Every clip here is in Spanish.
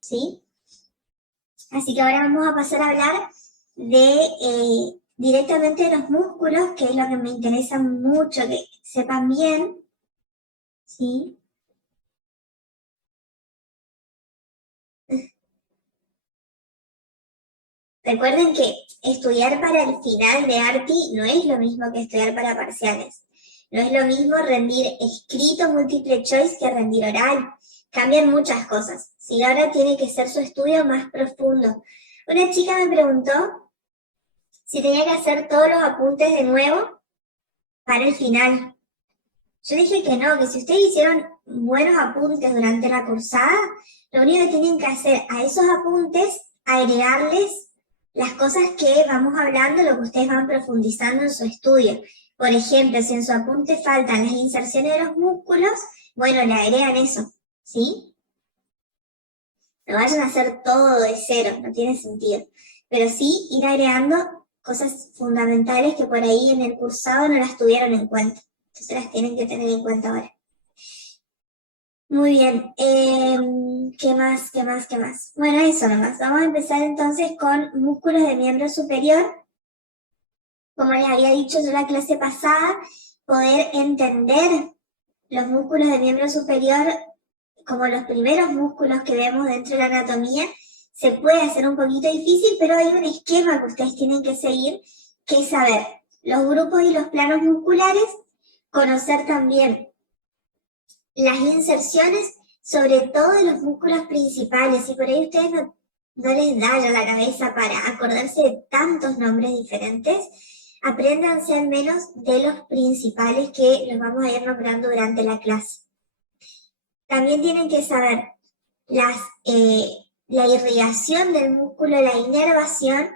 ¿sí? Así que ahora vamos a pasar a hablar de directamente de los músculos, que es lo que me interesa mucho que sepan bien, ¿sí? Recuerden que estudiar para el final de ARTI no es lo mismo que estudiar para parciales. No es lo mismo rendir escrito múltiple choice que rendir oral. Cambian muchas cosas. Si ahora tiene que ser su estudio más profundo. Una chica me preguntó si tenía que hacer todos los apuntes de nuevo para el final. Yo dije que no, que si ustedes hicieron buenos apuntes durante la cursada, lo único que tienen que hacer a esos apuntes, agregarles las cosas que vamos hablando, lo que ustedes van profundizando en su estudio. Por ejemplo, si en su apunte faltan las inserciones de los músculos, bueno, le agregan eso, ¿sí? No vayan a hacer todo de cero, no tiene sentido. Pero sí ir agregando cosas fundamentales que por ahí en el cursado no las tuvieron en cuenta. Entonces las tienen que tener en cuenta ahora. Muy bien. ¿Qué más? Bueno, eso nomás. Vamos a empezar entonces con músculos de miembro superior. Como les había dicho yo en la clase pasada, poder entender los músculos de miembro superior como los primeros músculos que vemos dentro de la anatomía, se puede hacer un poquito difícil, pero hay un esquema que ustedes tienen que seguir, que es saber los grupos y los planos musculares, conocer también las inserciones, sobre todo de los músculos principales, y por ahí ustedes no les da ya la cabeza para acordarse de tantos nombres diferentes, apréndanse al menos de los principales que los vamos a ir nombrando durante la clase. También tienen que saber la irrigación del músculo, la inervación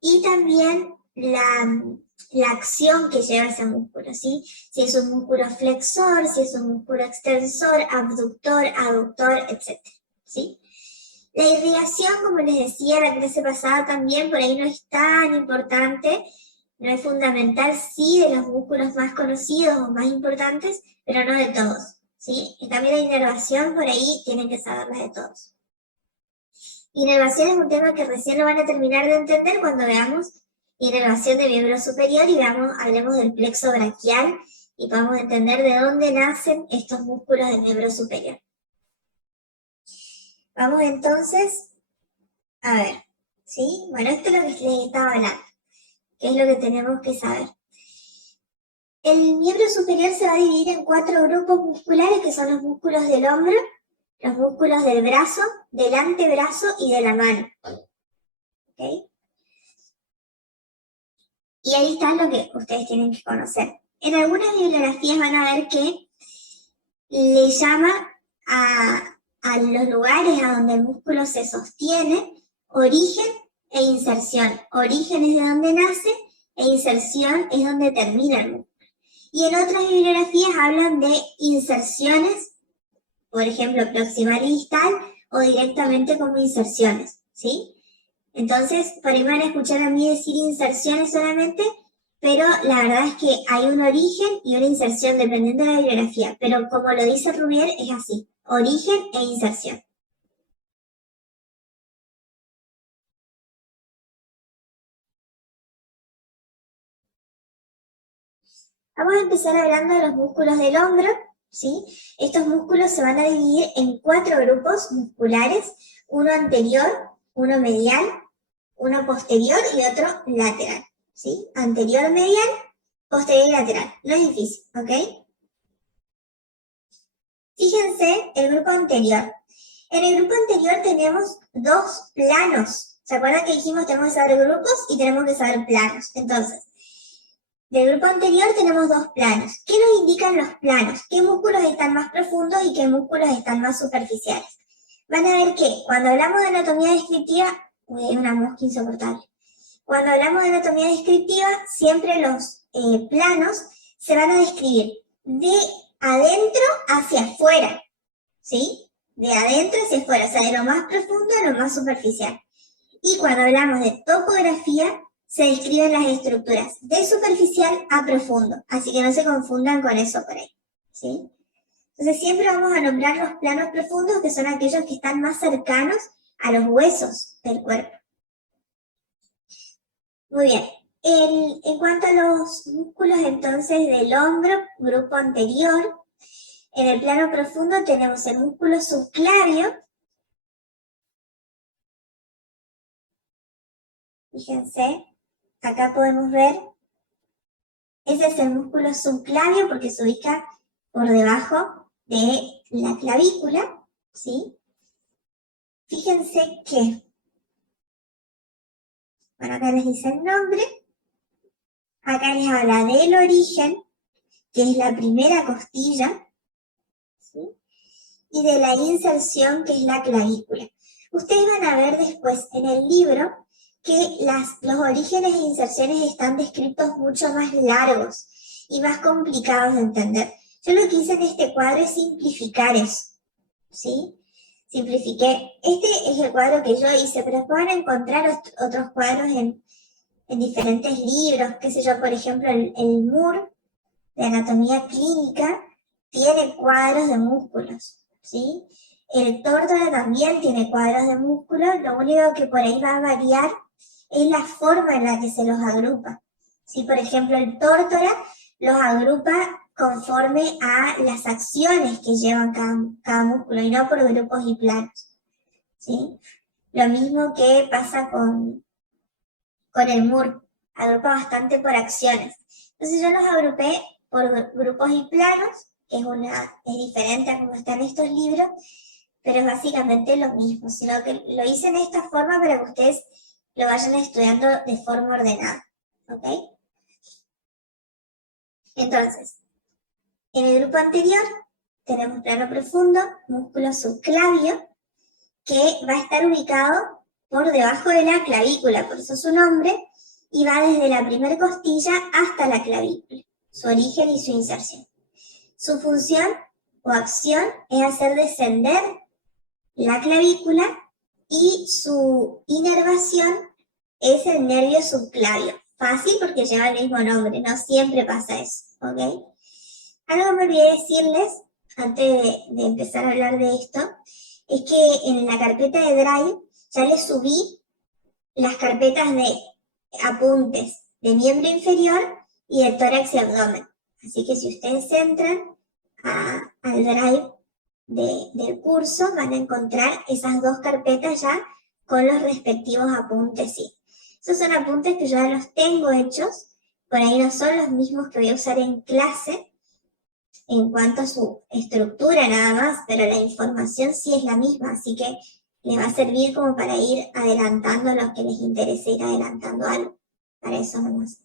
y también la acción que lleva ese músculo, ¿sí? Si es un músculo flexor, si es un músculo extensor, abductor, aductor, etc. ¿Sí? La irrigación, como les decía la clase pasada también, por ahí no es tan importante, no es fundamental, sí, de los músculos más conocidos o más importantes, pero no de todos, ¿sí? Y también la inervación, por ahí tienen que saberla de todos. Inervación es un tema que recién lo van a terminar de entender cuando veamos inervación de miembro superior y hablemos del plexo braquial y podamos entender de dónde nacen estos músculos del miembro superior. Vamos entonces a ver, ¿sí? Bueno, esto es lo que les estaba hablando, que es lo que tenemos que saber. El miembro superior se va a dividir en 4 grupos musculares, que son los músculos del hombro, los músculos del brazo, del antebrazo y de la mano. ¿Ok? Y ahí está lo que ustedes tienen que conocer. En algunas bibliografías van a ver que le llama a los lugares a donde el músculo se sostiene origen e inserción. Origen es de donde nace e inserción es donde termina el músculo. Y en otras bibliografías hablan de inserciones, por ejemplo, proximal y distal, o directamente como inserciones, ¿sí? Entonces, por ahí me van a escuchar a mí decir inserciones solamente, pero la verdad es que hay un origen y una inserción dependiendo de la bibliografía, pero como lo dice Rubier, es así, origen e inserción. Vamos a empezar hablando de los músculos del hombro, ¿sí? Estos músculos se van a dividir en 4 grupos musculares, uno anterior, uno medial, uno posterior y otro lateral, ¿sí? Anterior, medial, posterior y lateral. No es difícil, ¿ok? Fíjense el grupo anterior. En el grupo anterior tenemos 2 planos. ¿Se acuerdan que dijimos tenemos que saber grupos y tenemos que saber planos? Entonces, del grupo anterior tenemos 2 planos. ¿Qué nos indican los planos? ¿Qué músculos están más profundos y qué músculos están más superficiales? Van a ver que cuando hablamos de anatomía descriptiva, hay una mosca insoportable. Cuando hablamos de anatomía descriptiva, siempre los planos se van a describir de adentro hacia afuera, ¿sí? De adentro hacia afuera, o sea, de lo más profundo a lo más superficial. Y cuando hablamos de topografía, se describen las estructuras de superficial a profundo, así que no se confundan con eso por ahí, ¿sí? Entonces siempre vamos a nombrar los planos profundos, que son aquellos que están más cercanos a los huesos del cuerpo. Muy bien. En cuanto a los músculos entonces del hombro, grupo anterior, en el plano profundo tenemos el músculo subclavio. Fíjense, acá podemos ver, ese es el músculo subclavio porque se ubica por debajo de la clavícula, ¿sí? Fíjense que, bueno, acá les dice el nombre, acá les habla del origen, que es la primera costilla, ¿sí? Y de la inserción, que es la clavícula. Ustedes van a ver después en el libro que los orígenes e inserciones están descritos mucho más largos y más complicados de entender. Yo lo que hice en este cuadro es simplificar eso, ¿sí? Simplifiqué. Este es el cuadro que yo hice, pero después van a encontrar otros cuadros en diferentes libros, qué sé yo, por ejemplo, el Moore de anatomía clínica tiene cuadros de músculos, ¿sí? El tórtora también tiene cuadros de músculos, lo único que por ahí va a variar es la forma en la que se los agrupa. ¿Sí? Por ejemplo, el tórtora los agrupa conforme a las acciones que llevan cada músculo y no por grupos y planos. ¿Sí? Lo mismo que pasa con el Moore, agrupa bastante por acciones. Entonces yo los agrupé por grupos y planos, que es diferente a como están estos libros, pero es básicamente lo mismo, sino que lo hice en esta forma para que ustedes lo vayan estudiando de forma ordenada, ¿ok? Entonces, en el grupo anterior tenemos plano profundo, músculo subclavio, que va a estar ubicado por debajo de la clavícula, por eso su nombre, y va desde la primera costilla hasta la clavícula, su origen y su inserción. Su función o acción es hacer descender la clavícula y su inervación es el nervio subclavio. Fácil porque lleva el mismo nombre, no siempre pasa eso, ¿ok? Algo me olvidé decirles, antes de empezar a hablar de esto, es que en la carpeta de Drive ya les subí las carpetas de apuntes de miembro inferior y de tórax y abdomen. Así que si ustedes entran al Drive del curso, van a encontrar esas dos carpetas ya con los respectivos apuntes, sí. Esos son apuntes que yo ya los tengo hechos, por ahí no son los mismos que voy a usar en clase en cuanto a su estructura nada más, pero la información sí es la misma, así que les va a servir como para ir adelantando a los que les interese ir adelantando algo. Para eso nomás.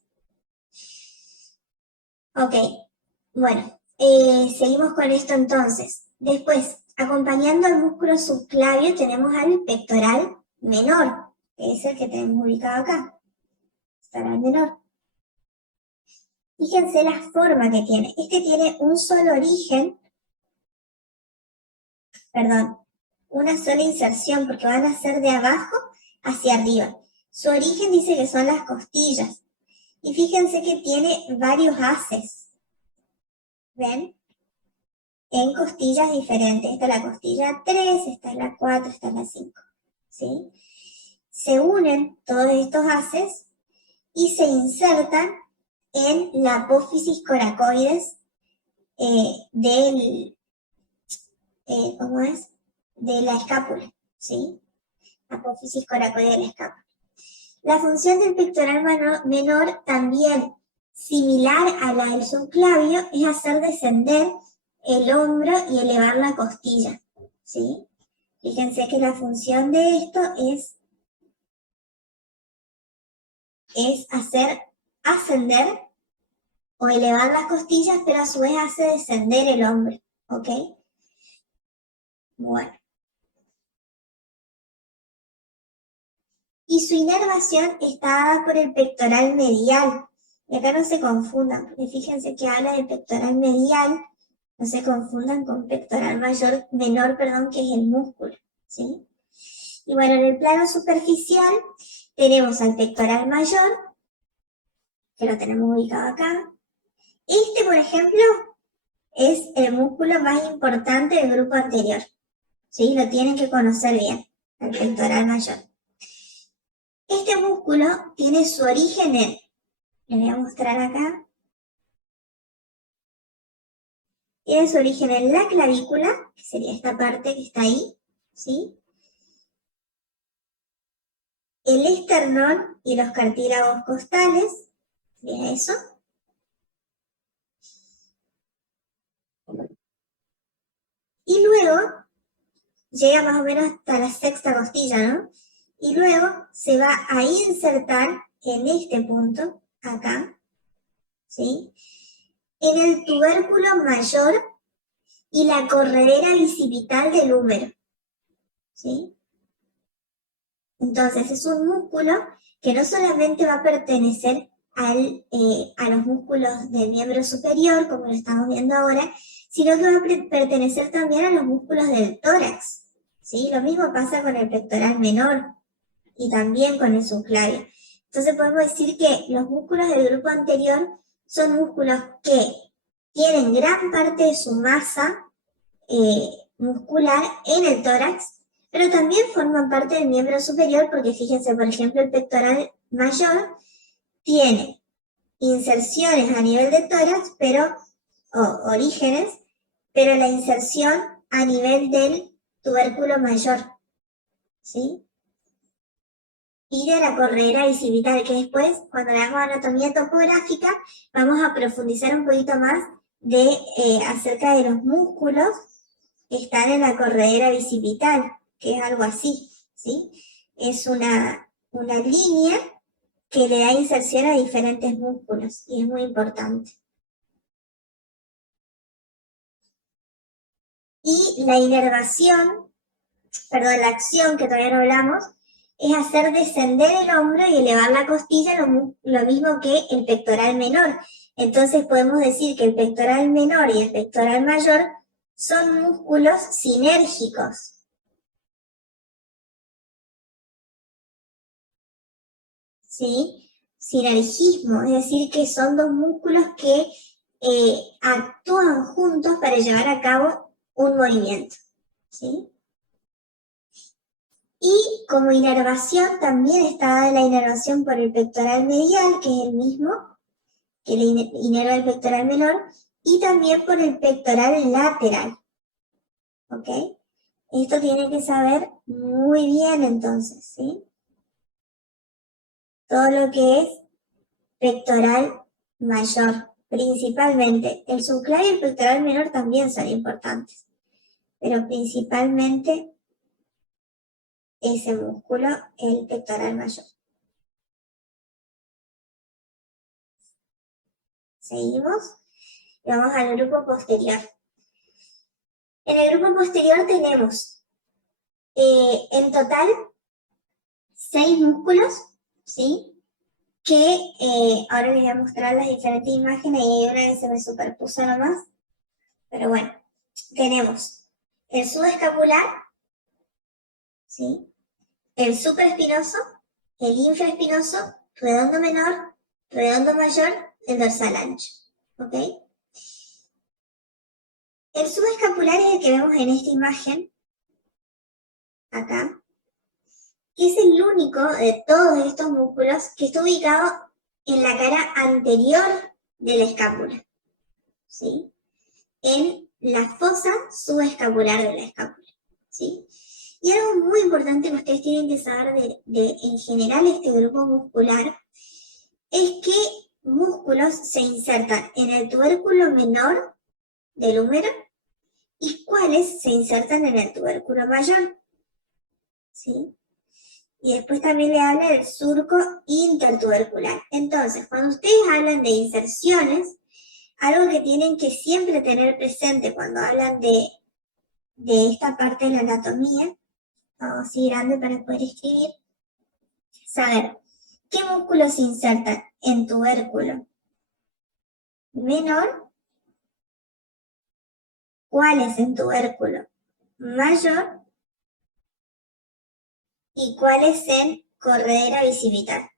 Ok, bueno, seguimos con esto entonces. Después, acompañando al músculo subclavio tenemos al pectoral menor, que es el que tenemos ubicado acá. Pectoral menor. Fíjense la forma que tiene. Este tiene un solo origen, perdón, una sola inserción, porque van a ser de abajo hacia arriba. Su origen dice que son las costillas. Y fíjense que tiene varios haces. ¿Ven? En costillas diferentes. Esta es la costilla 3, esta es la 4, esta es la 5. ¿Sí? Se unen todos estos haces y se insertan en la apófisis coracoides ¿cómo es? De la escápula, ¿sí? Apófisis coracoide de la escápula. La función del pectoral menor, también similar a la del subclavio, es hacer descender el hombro y elevar la costilla, ¿sí? Fíjense que la función de esto es hacer ascender o elevar las costillas, pero a su vez hace descender el hombro, ¿ok? Bueno. Y su inervación está dada por el pectoral medial. Y acá no se confundan, porque fíjense que habla del pectoral medial, no se confundan con pectoral menor, que es el músculo, ¿sí? Y bueno, en el plano superficial tenemos al pectoral mayor, que lo tenemos ubicado acá. Este, por ejemplo, es el músculo más importante del grupo anterior, ¿sí? Lo tienen que conocer bien. al pectoral mayor. Este músculo tiene su origen en, les voy a mostrar acá, tiene su origen en la clavícula, que sería esta parte que está ahí, ¿sí? El esternón y los cartílagos costales, sería eso. Y luego llega más o menos hasta la sexta costilla, ¿no? Y luego se va a insertar en este punto, acá, ¿sí? En el tubérculo mayor y la corredera bicipital del húmero, ¿sí? Entonces es un músculo que no solamente va a pertenecer a los músculos del miembro superior, como lo estamos viendo ahora, sino que va a pertenecer también a los músculos del tórax, ¿sí? Lo mismo pasa con el pectoral menor y también con el subclavio. Entonces podemos decir que los músculos del grupo anterior son músculos que tienen gran parte de su masa muscular en el tórax, pero también forman parte del miembro superior, porque fíjense, por ejemplo, el pectoral mayor tiene inserciones a nivel de tórax, pero, o orígenes, pero la inserción a nivel del tubérculo mayor, ¿sí? Y de la corredera bicipital, que después, cuando veamos anatomía topográfica, vamos a profundizar un poquito más acerca de los músculos que están en la corredera bicipital, que es algo así, ¿sí? Es una línea que le da inserción a diferentes músculos y es muy importante. Y la inervación, perdón, la acción que todavía no hablamos, es hacer descender el hombro y elevar la costilla, lo mismo que el pectoral menor. Entonces podemos decir que el pectoral menor y el pectoral mayor son músculos sinérgicos. ¿Sí? Sinergismo, es decir, que son dos músculos que actúan juntos para llevar a cabo un movimiento, ¿sí? Y como inervación también está la inervación por el pectoral medial, que es el mismo que le inerva el pectoral menor, y también por el pectoral lateral, ¿ok? Esto tiene que saber muy bien entonces, ¿sí? Todo lo que es pectoral mayor, principalmente. El subclavio y el pectoral menor también son importantes, pero principalmente ese músculo, el pectoral mayor. Seguimos y vamos al grupo posterior. En el grupo posterior tenemos en total 6 músculos, ¿sí? Que ahora les voy a mostrar las diferentes imágenes y hay una que se me superpuso nomás, pero bueno, tenemos el subescapular, ¿sí? El supraespinoso, el infraespinoso, redondo menor, redondo mayor, el dorsal ancho, ¿ok? El subescapular es el que vemos en esta imagen, acá, que es el único de todos estos músculos que está ubicado en la cara anterior de la escápula, ¿sí? En la fosa subescapular de la escápula, ¿sí? Y algo muy importante que ustedes tienen que saber en general este grupo muscular es que músculos se insertan en el tubérculo menor del húmero y cuáles se insertan en el tubérculo mayor, ¿sí? Y después también le habla del surco intertubercular. Entonces, cuando ustedes hablan de inserciones, algo que tienen que siempre tener presente cuando hablan de esta parte de la anatomía, vamos así grande para poder escribir, saber qué músculos se insertan en tubérculo menor, cuáles en tubérculo mayor y cuáles en corredera bicipital,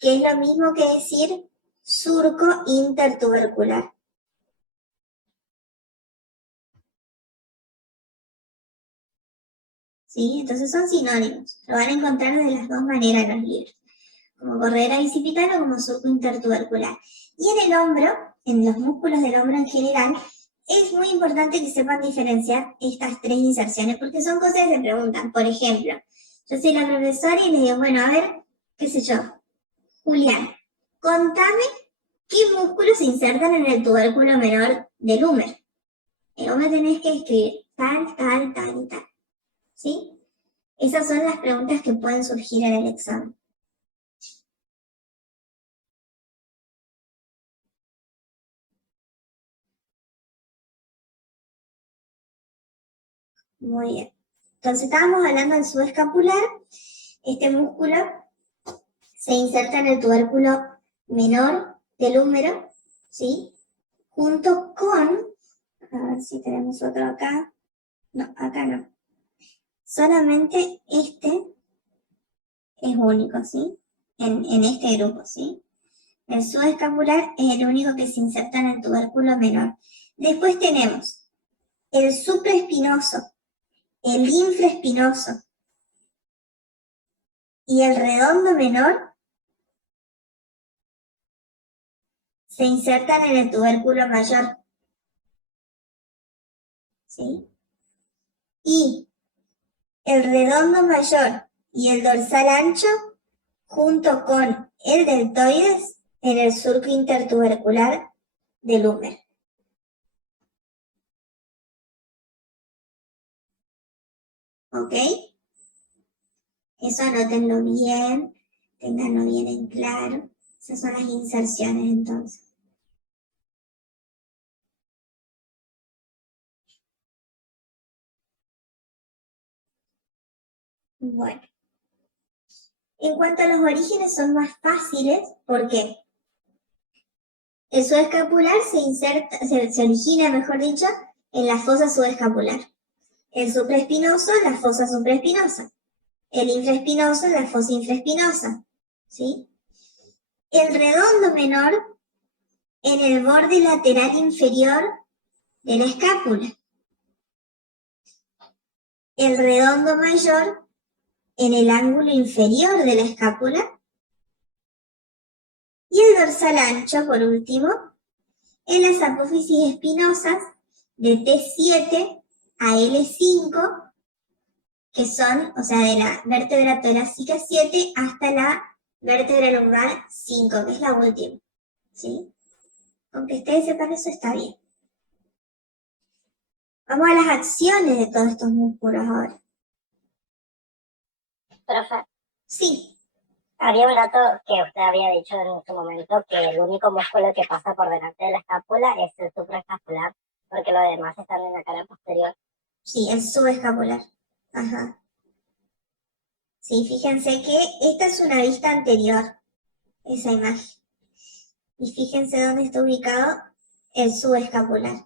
que es lo mismo que decir surco intertubercular. ¿sí? Entonces son sinónimos, lo van a encontrar de las dos maneras en los libros, como corredera bicipital o como surco intertubercular. Y en el hombro, en los músculos del hombro en general, es muy importante que sepan diferenciar estas tres inserciones, porque son cosas que se preguntan. Por ejemplo, yo soy la profesora y les digo, bueno, a ver, qué sé yo, Julián, contame qué músculos se insertan en el tubérculo menor del húmero. Y vos me tenés que escribir tal, tal, tal y tal, ¿sí? Esas son las preguntas que pueden surgir en el examen. Muy bien. Entonces estábamos hablando del subescapular. Este músculo se inserta en el tubérculo menor del húmero, ¿sí? Junto con, a ver si tenemos otro acá. No, acá no. Solamente este es único, ¿sí? En este grupo, ¿sí? El subescapular es el único que se inserta en el tubérculo menor. Después tenemos el supraespinoso, el infraespinoso y el redondo menor se insertan en el tubérculo mayor, ¿sí? Y el redondo mayor y el dorsal ancho, junto con el deltoides, en el surco intertubercular del húmero. ¿Ok? Eso anótenlo bien, tenganlo bien en claro. Esas son las inserciones entonces. Bueno, en cuanto a los orígenes son más fáciles, ¿por qué? El subescapular se origina, mejor dicho, en la fosa subescapular. El supraespinoso, la fosa supraespinosa. El infraespinoso, la fosa infraespinosa. ¿Sí? El redondo menor en el borde lateral inferior de la escápula. El redondo mayor en el ángulo inferior de la escápula. Y el dorsal ancho, por último, en las apófisis espinosas de T7 a L5, que son, o sea, de la vértebra torácica 7 hasta la vértebra lumbar 5, que es la última, ¿sí? Con que ustedes sepan eso está bien. Vamos a las acciones de todos estos músculos ahora. Profe, Sí, había un dato que usted había dicho en su momento, que el único músculo que pasa por delante de la escápula es el supraescapular, porque los demás están en la cara posterior. sí, el subescapular. Ajá. Sí, fíjense que esta es una vista anterior, esa imagen. Y fíjense dónde está ubicado el subescapular.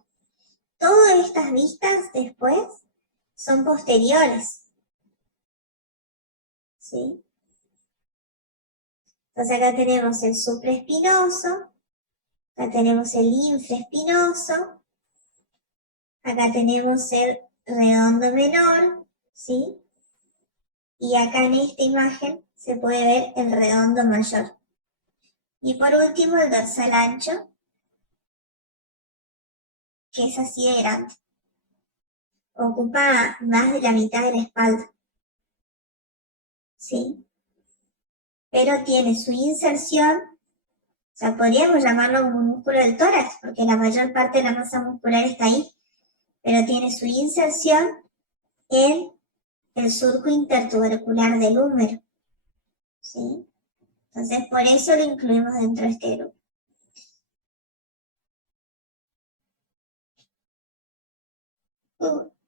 Todas estas vistas después son posteriores, ¿sí? Entonces acá tenemos el supraespinoso, acá tenemos el infraespinoso, acá tenemos el redondo menor, ¿sí? Y acá en esta imagen se puede ver el redondo mayor. Y por último el dorsal ancho, que es así de grande. Ocupa más de la mitad de la espalda, ¿sí? Pero tiene su inserción, o sea, podríamos llamarlo como un músculo del tórax, porque la mayor parte de la masa muscular está ahí, pero tiene su inserción en el surco intertubercular del húmero, ¿sí? Entonces, por eso lo incluimos dentro de este grupo.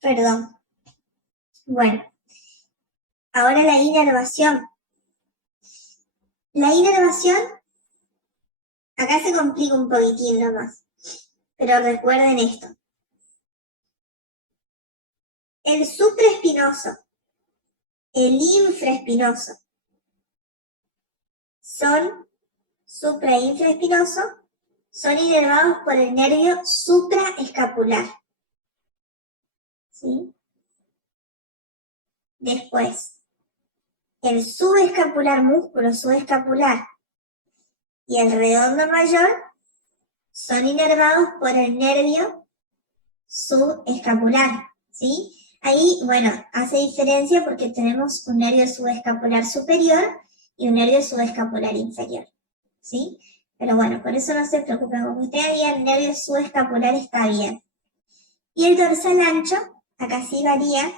Perdón. Bueno, ahora la inervación. La inervación, acá se complica un poquitín nomás, pero recuerden esto. El supraespinoso, el infraespinoso, supra e infraespinoso, son inervados por el nervio supraescapular, ¿sí? Después, el subescapular, músculo subescapular y el redondo mayor son inervados por el nervio subescapular, ¿sí? Ahí, bueno, hace diferencia porque tenemos un nervio subescapular superior y un nervio subescapular inferior, ¿sí? Pero bueno, por eso no se preocupen, como usted había el nervio subescapular está bien. Y el dorsal ancho, acá sí varía,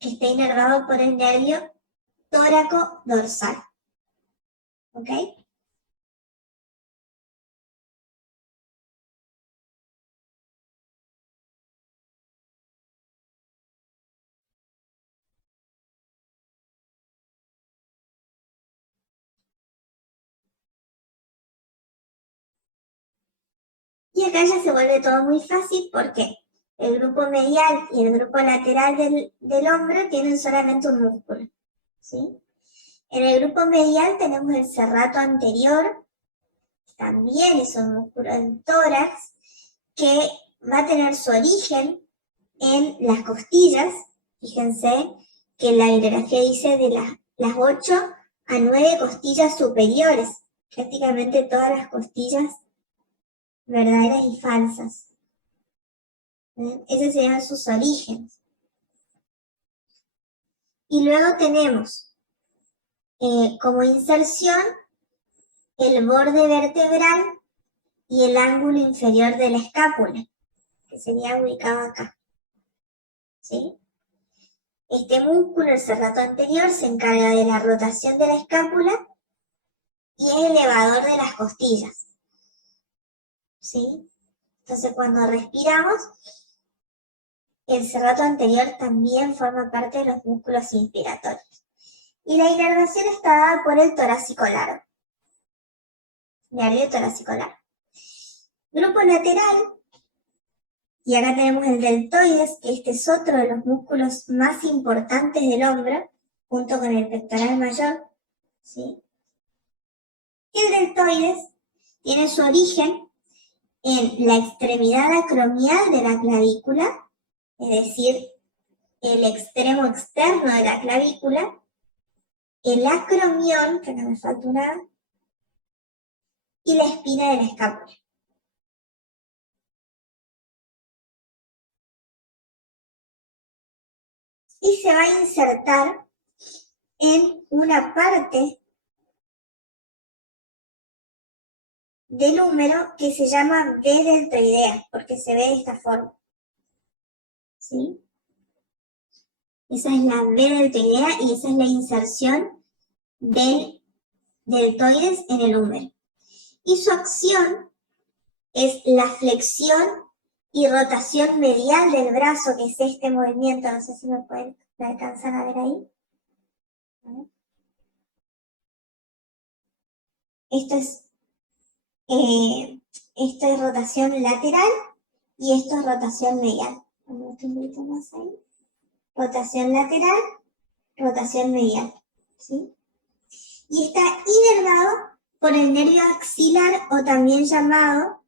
que está inervado por el nervio tóraco dorsal, ¿ok? Y acá ya se vuelve todo muy fácil porque el grupo medial y el grupo lateral del hombro tienen solamente un músculo, ¿sí? En el grupo medial tenemos el serrato anterior, también es un músculo del tórax, que va a tener su origen en las costillas. Fíjense que la bibliografía dice de las 8 a 9 costillas superiores, prácticamente todas las costillas verdaderas y falsas. Esos serían sus orígenes. Y luego tenemos como inserción el borde vertebral y el ángulo inferior de la escápula, que sería ubicado acá, ¿sí? Este músculo, el serrato anterior, se encarga de la rotación de la escápula y es elevador de las costillas, ¿sí? Entonces, cuando respiramos, el serrato anterior también forma parte de los músculos inspiratorios. Y la inervación está dada por el torácico largo, nervio torácico largo. Grupo lateral, y acá tenemos el deltoides, que este es otro de los músculos más importantes del hombro, junto con el pectoral mayor, ¿sí? Y el deltoides tiene su origen en la extremidad acromial de la clavícula, es decir, el extremo externo de la clavícula, el acromión, que no me falta una, y la espina de la escápula. Y se va a insertar en una parte del húmero que se llama V deltoidea, porque se ve de esta forma, ¿sí? Esa es la V deltoidea y esa es la inserción del deltoides en el húmero. Y su acción es la flexión y rotación medial del brazo, que es este movimiento, no sé si me pueden alcanzar a ver ahí. Esto es rotación lateral y esto es rotación medial. Un poquito más ahí. Rotación lateral, rotación medial, ¿sí? Y está inervado por el nervio axilar o también llamado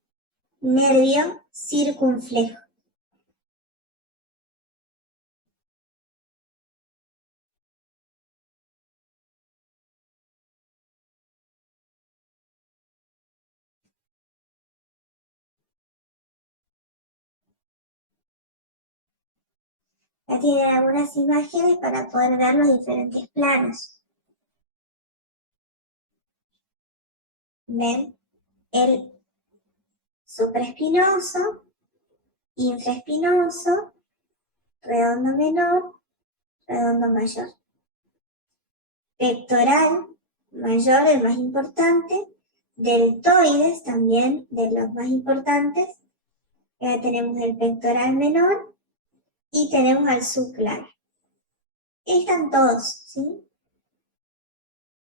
nervio circunflejo. Ya tienen algunas imágenes para poder ver los diferentes planos. ¿Ven? El supraespinoso, infraespinoso, redondo menor, redondo mayor. Pectoral mayor, el más importante, deltoides también de los más importantes. Ya tenemos el pectoral menor y tenemos al subclavian. Están todos, ¿sí?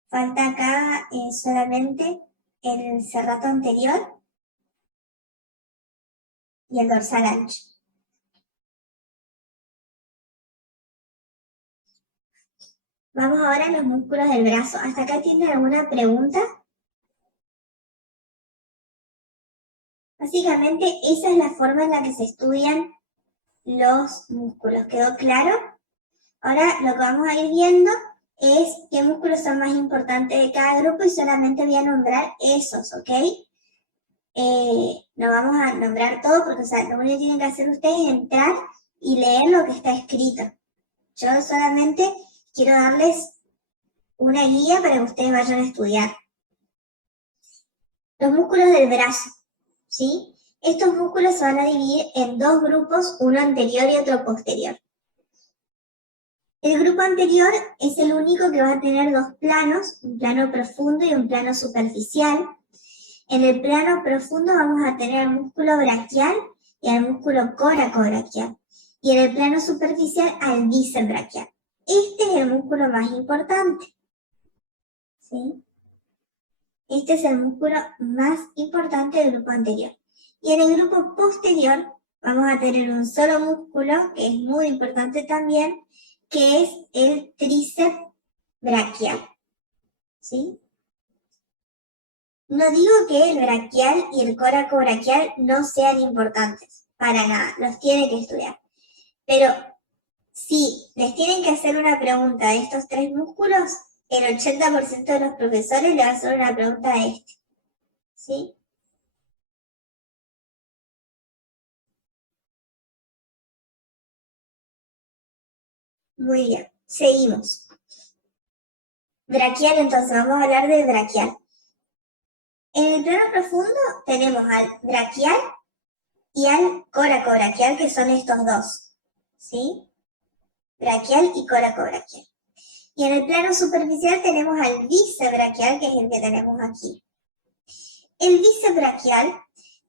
Falta acá solamente el serrato anterior y el dorsal ancho. Vamos ahora a los músculos del brazo. ¿Hasta acá tienen alguna pregunta? Básicamente esa es la forma en la que se estudian los músculos. ¿Quedó claro? Ahora lo que vamos a ir viendo es qué músculos son más importantes de cada grupo y solamente voy a nombrar esos, ¿ok? No vamos a nombrar todo porque, o sea, lo único que tienen que hacer ustedes es entrar y leer lo que está escrito. Yo solamente quiero darles una guía para que ustedes vayan a estudiar. Los músculos del brazo, ¿sí? Estos músculos se van a dividir en dos grupos, uno anterior y otro posterior. El grupo anterior es el único que va a tener dos planos, un plano profundo y un plano superficial. En el plano profundo vamos a tener el músculo braquial y al músculo coracobraquial. Y en el plano superficial al bíceps braquial. Este es el músculo más importante, ¿sí? Este es el músculo más importante del grupo anterior. Y en el grupo posterior vamos a tener un solo músculo, que es muy importante también, que es el tríceps braquial, ¿sí? No digo que el braquial y el coracobraquial no sean importantes, para nada, los tienen que estudiar. Pero si les tienen que hacer una pregunta de estos tres músculos, el 80% de los profesores le va a hacer una pregunta de este, ¿sí? Muy bien, seguimos. Braquial, entonces vamos a hablar del braquial. En el plano profundo tenemos al braquial y al coracobraquial, que son estos dos, ¿sí? Braquial y coracobraquial. Y en el plano superficial tenemos al bíceps braquial, que es el que tenemos aquí. El bíceps braquial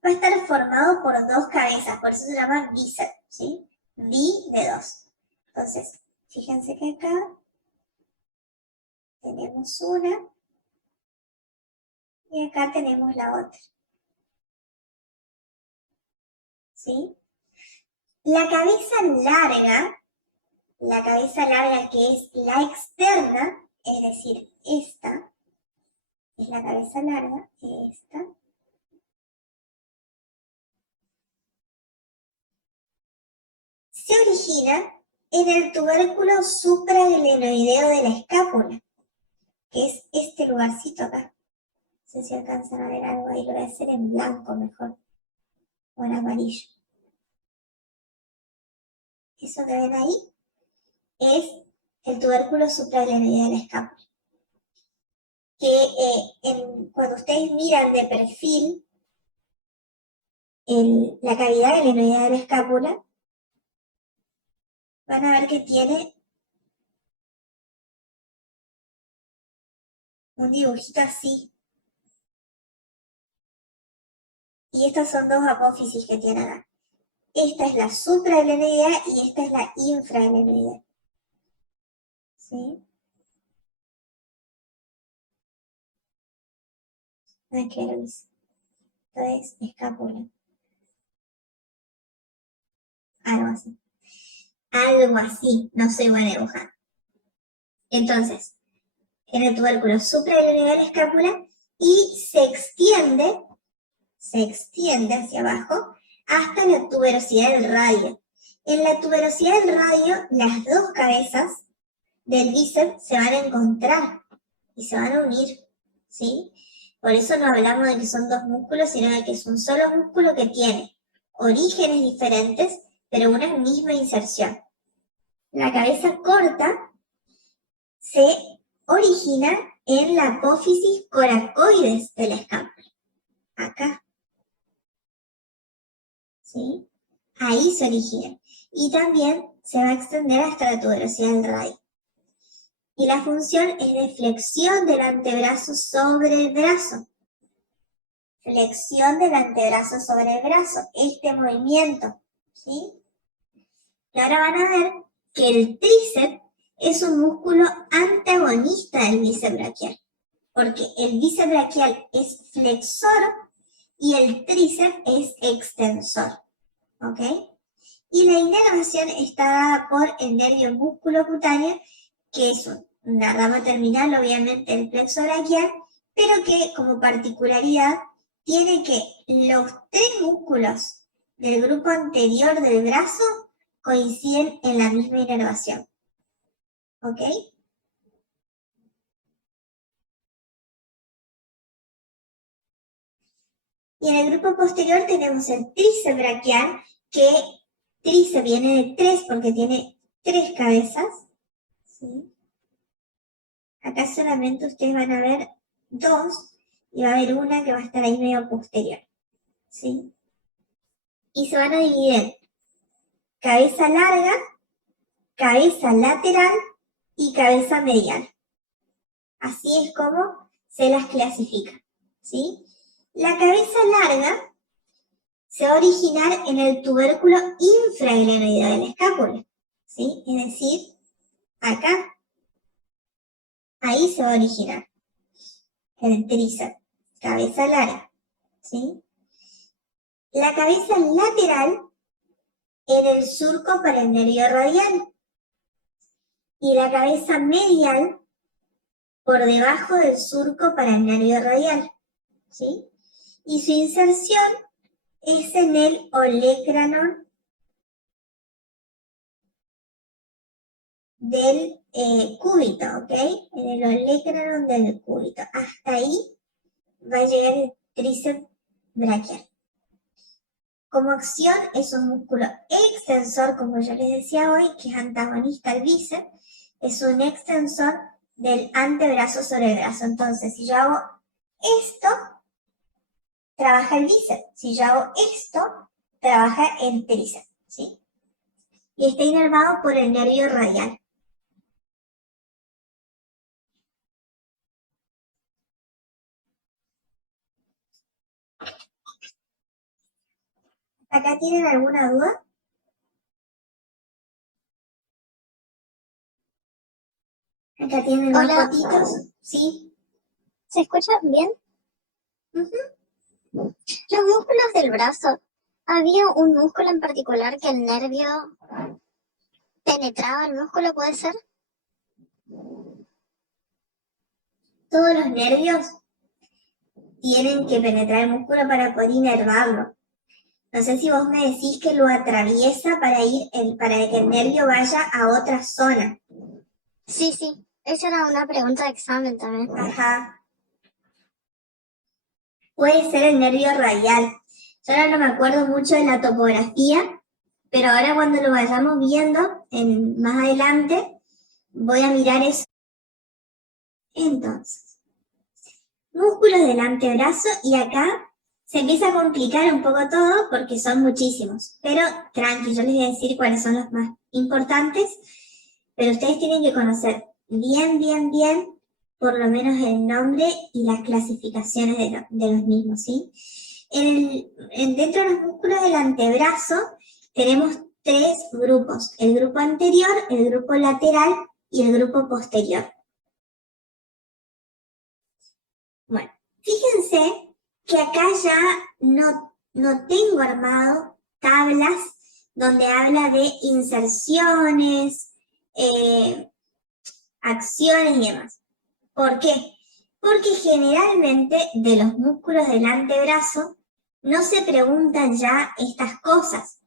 va a estar formado por dos cabezas, por eso se llama bíceps, ¿sí? Bi de dos. Entonces, fíjense que acá tenemos una y acá tenemos la otra, ¿sí? La cabeza larga que es la externa, es decir, esta es la cabeza larga, esta. Se origina en el tubérculo supraglenoideo de la escápula, que es este lugarcito acá. No sé si alcanzan a ver algo ahí, lo voy a hacer en blanco mejor, o en amarillo. Eso que ven ahí es el tubérculo supraglenoideo de la escápula. Que cuando ustedes miran de perfil la cavidad glenoidea de la escápula, van a ver que tiene un dibujito así. Y estas son dos apófisis que tiene acá. Esta es la supraglenoidea y esta es la infraglenoidea. ¿Sí? No es que lo hice. Esto es escápula. Algo así. Algo así. No soy buena dibujando. Entonces, en el tubérculo supraglenoidea de la escápula y se extiende hacia abajo hasta la tuberosidad del radio. En la tuberosidad del radio, las dos cabezas del bíceps se van a encontrar y se van a unir, ¿sí? Por eso no hablamos de que son dos músculos, sino de que es un solo músculo que tiene orígenes diferentes, pero una misma inserción. La cabeza corta se origina en la apófisis coracoides de la escápula, acá, ¿sí? Ahí se origina. Y también se va a extender hasta la tuberosidad del radio. Y la función es de flexión del antebrazo sobre el brazo. Flexión del antebrazo sobre el brazo. Este movimiento, ¿sí? Y ahora van a ver que el tríceps es un músculo antagonista del bíceps braquial. Porque el bíceps braquial es flexor y el tríceps es extensor. ¿Ok? Y la inervación está dada por el nervio músculo cutáneo, que es una rama terminal, obviamente, del plexo braquial, pero que como particularidad tiene que los tres músculos del grupo anterior del brazo coinciden en la misma inervación. ¿ok? Y en el grupo posterior tenemos el tríceps braquial, que tríceps viene de 3 porque tiene 3 cabezas, ¿sí? Acá solamente ustedes van a ver 2 y va a haber una que va a estar ahí medio posterior, ¿sí? Y se van a dividir en cabeza larga, cabeza lateral y cabeza medial. Así es como se las clasifica, ¿sí? La cabeza larga se va a originar en el tubérculo infraglenoideo de la escápula, ¿sí? Es decir, acá, ahí se va a originar el tríceps, cabeza larga, ¿sí? La cabeza lateral en el surco para el nervio radial y la cabeza medial por debajo del surco para el nervio radial, ¿sí? Y su inserción es en el olecranon del cúbito, ¿ok? En el olecranon del cúbito. Hasta ahí va a llegar el tríceps braquial. Como acción es un músculo extensor, como yo les decía hoy, que es antagonista al bíceps, es un extensor del antebrazo sobre el brazo. Entonces, si yo hago esto, trabaja el bíceps. Si yo hago esto, trabaja el tríceps, ¿sí? Y está inervado por el nervio radial. ¿Acá tienen alguna duda? Acá tienen dos Hola, fotitos, ¿sí? ¿se escucha bien? Ujú. Los músculos del brazo. ¿Había un músculo en particular que el nervio penetraba el músculo, puede ser? Todos los nervios tienen que penetrar el músculo para poder inervarlo. No sé si vos me decís que lo atraviesa para que el nervio vaya a otra zona. Sí, sí. Esa era una pregunta de examen también. Ajá. Puede ser el nervio radial. Yo ahora no me acuerdo mucho de la topografía, pero ahora cuando lo vayamos viendo más adelante, voy a mirar eso. Entonces, músculos del antebrazo y acá se empieza a complicar un poco todo porque son muchísimos. Pero tranqui, yo les voy a decir cuáles son los más importantes, pero ustedes tienen que conocer bien, por lo menos el nombre y las clasificaciones de los mismos, ¿sí? Dentro de los músculos del antebrazo tenemos 3 grupos, el grupo anterior, el grupo lateral y el grupo posterior. Bueno, fíjense que acá ya no tengo armado tablas donde habla de inserciones, acciones y demás. ¿Por qué? Porque generalmente de los músculos del antebrazo no se preguntan ya estas cosas.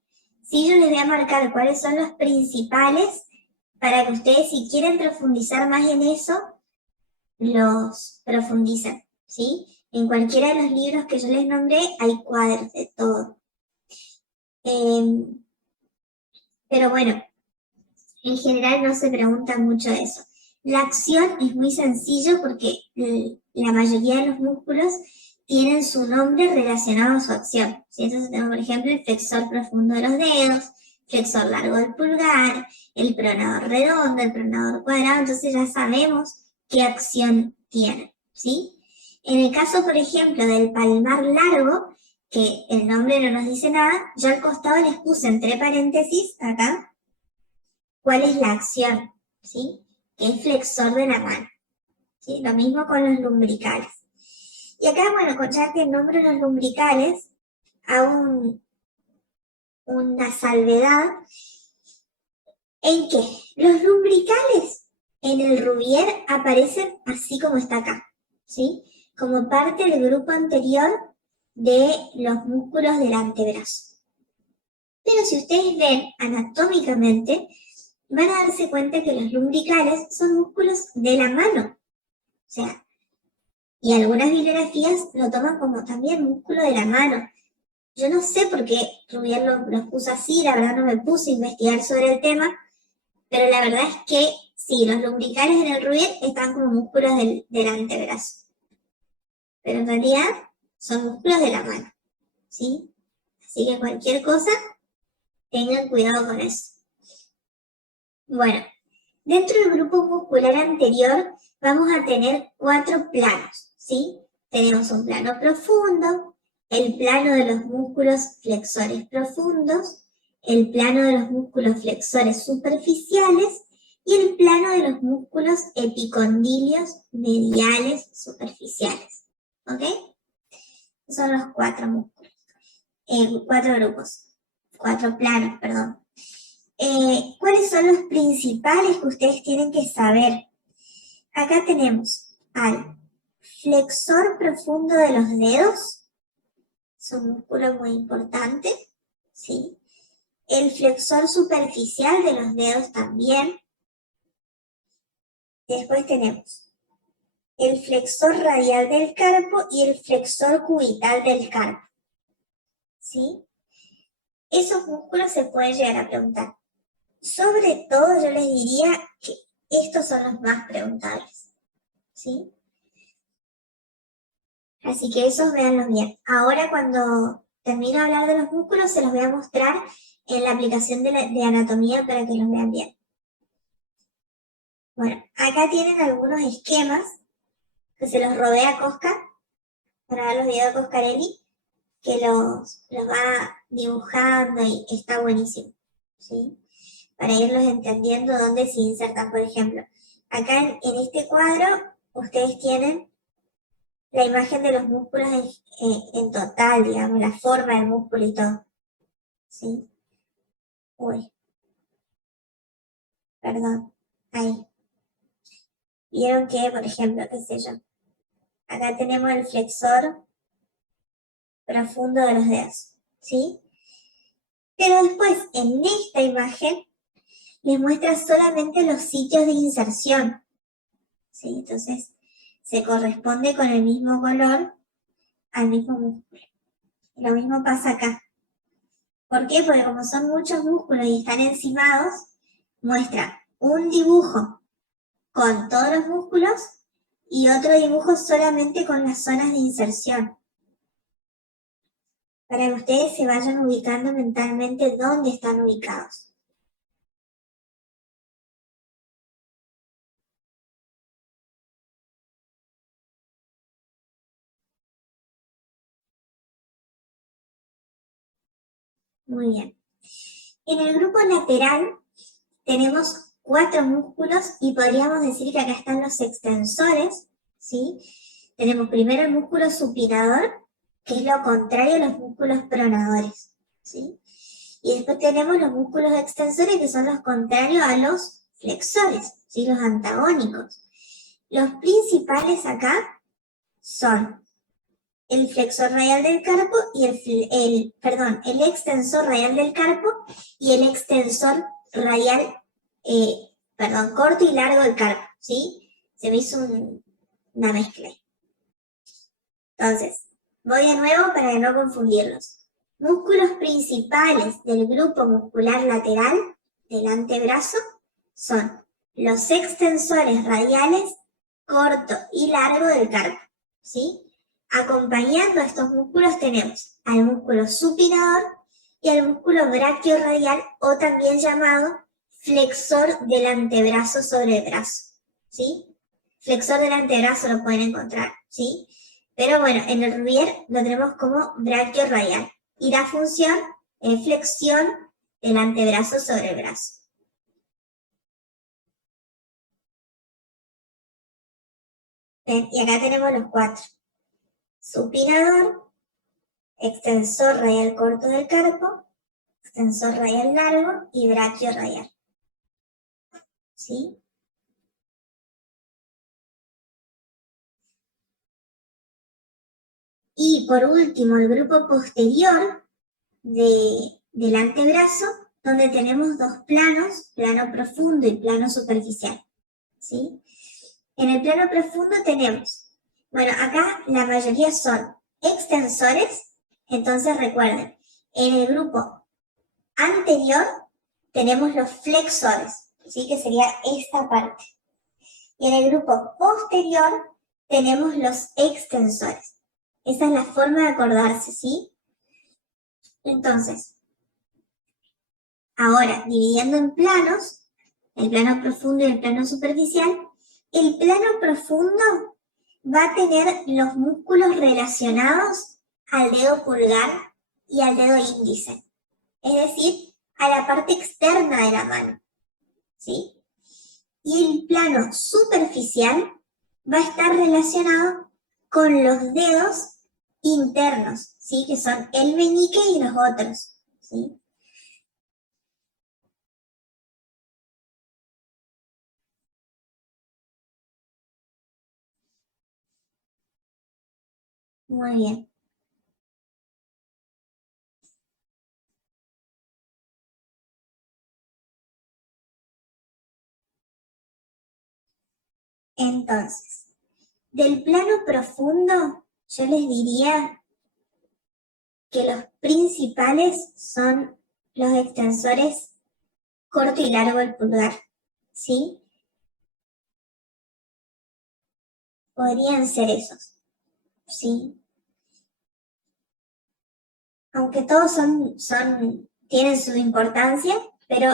Sí, yo les voy a marcar cuáles son los principales para que ustedes, si quieren profundizar más en eso, los profundicen, ¿sí? En cualquiera de los libros que yo les nombré hay cuadros de todo. Pero bueno, en general no se pregunta mucho de eso. La acción es muy sencillo porque la mayoría de los músculos tienen su nombre relacionado a su acción, ¿sí? Entonces tenemos, por ejemplo, el flexor profundo de los dedos, flexor largo del pulgar, el pronador redondo, el pronador cuadrado, entonces ya sabemos qué acción tienen, ¿sí? En el caso, por ejemplo, del palmar largo, que el nombre no nos dice nada, yo al costado les puse entre paréntesis, acá, cuál es la acción, ¿sí? Que es flexor de la mano, ¿sí? Lo mismo con los lumbricales. Y acá, bueno, ya que nombro los lumbricales, hago una salvedad en que los lumbricales en el Rubier aparecen así como está acá, ¿sí? Como parte del grupo anterior de los músculos del antebrazo. Pero si ustedes ven anatómicamente, van a darse cuenta que los lumbricales son músculos de la mano. O sea, y algunas bibliografías lo toman como también músculo de la mano. Yo no sé por qué Rubier los puso así, la verdad no me puse a investigar sobre el tema, pero la verdad es que sí, los lumbricales en el Rubier están como músculos del antebrazo. Pero en realidad son músculos de la mano, ¿sí? Así que cualquier cosa, tengan cuidado con eso. Bueno, dentro del grupo muscular anterior vamos a tener 4 planos, ¿sí? Tenemos un plano profundo, el plano de los músculos flexores profundos, el plano de los músculos flexores superficiales y el plano de los músculos epicondilios mediales superficiales, ¿ok? Son los 4 músculos, 4 grupos, 4 planos, perdón. ¿Cuáles son los principales que ustedes tienen que saber? Acá tenemos al flexor profundo de los dedos, es un músculo muy importante, ¿sí? El flexor superficial de los dedos también. Después tenemos el flexor radial del carpo y el flexor cubital del carpo, ¿sí? Esos músculos se pueden llegar a preguntar. Sobre todo yo les diría que estos son los más preguntables, ¿sí? Así que esos véanlos bien. Ahora cuando termino de hablar de los músculos se los voy a mostrar en la aplicación de anatomía para que los vean bien. Bueno, acá tienen algunos esquemas que se los robé a Cosca para ver los videos de Coscarelli, que los va dibujando y está buenísimo, ¿sí? Para irlos entendiendo dónde se insertan. Por ejemplo, acá en este cuadro ustedes tienen la imagen de los músculos en total, digamos, la forma del músculo y todo, ¿sí? Uy, perdón, ahí. Vieron que, por ejemplo, qué sé yo, acá tenemos el flexor profundo de los dedos, ¿sí? Pero después, en esta imagen, les muestra solamente los sitios de inserción, ¿sí? Entonces, se corresponde con el mismo color al mismo músculo. Lo mismo pasa acá. ¿Por qué? Porque como son muchos músculos y están encimados, muestra un dibujo con todos los músculos y otro dibujo solamente con las zonas de inserción. Para que ustedes se vayan ubicando mentalmente dónde están ubicados. Muy bien. En el grupo lateral tenemos 4 músculos y podríamos decir que acá están los extensores, ¿sí? Tenemos primero el músculo supinador, que es lo contrario a los músculos pronadores, ¿sí? Y después tenemos los músculos extensores, que son los contrarios a los flexores, ¿sí? Los antagónicos. Los principales acá son el flexor radial del carpo y el extensor radial del carpo y el extensor radial, corto y largo del carpo, ¿sí? Se me hizo una mezcla. Entonces, voy de nuevo para no confundirlos. Músculos principales del grupo muscular lateral del antebrazo son los extensores radiales corto y largo del carpo, ¿sí? Acompañando a estos músculos tenemos al músculo supinador y al músculo brachiorradial, o también llamado flexor del antebrazo sobre el brazo, ¿sí? Flexor del antebrazo lo pueden encontrar, ¿sí? Pero bueno, en el Rubier lo tenemos como brachiorradial y la función es flexión del antebrazo sobre el brazo. ¿Ven? Y acá tenemos los 4. Supinador, extensor radial corto del carpo, extensor radial largo y brachiorradial, ¿sí? Y por último, el grupo posterior del antebrazo donde tenemos dos planos, plano profundo y plano superficial, ¿sí? En el plano profundo tenemos, bueno, acá la mayoría son extensores, entonces recuerden, en el grupo anterior tenemos los flexores, ¿sí? Que sería esta parte. Y en el grupo posterior tenemos los extensores. Esa es la forma de acordarse, ¿sí? Entonces, ahora, dividiendo en planos, el plano profundo y el plano superficial, el plano profundo va a tener los músculos relacionados al dedo pulgar y al dedo índice, es decir, a la parte externa de la mano, ¿sí? Y el plano superficial va a estar relacionado con los dedos internos, ¿sí? Que son el meñique y los otros, ¿sí? Muy bien. Entonces, del plano profundo, yo les diría que los principales son los extensores corto y largo del pulgar, ¿sí? Podrían ser esos, ¿sí? Aunque todos tienen su importancia, pero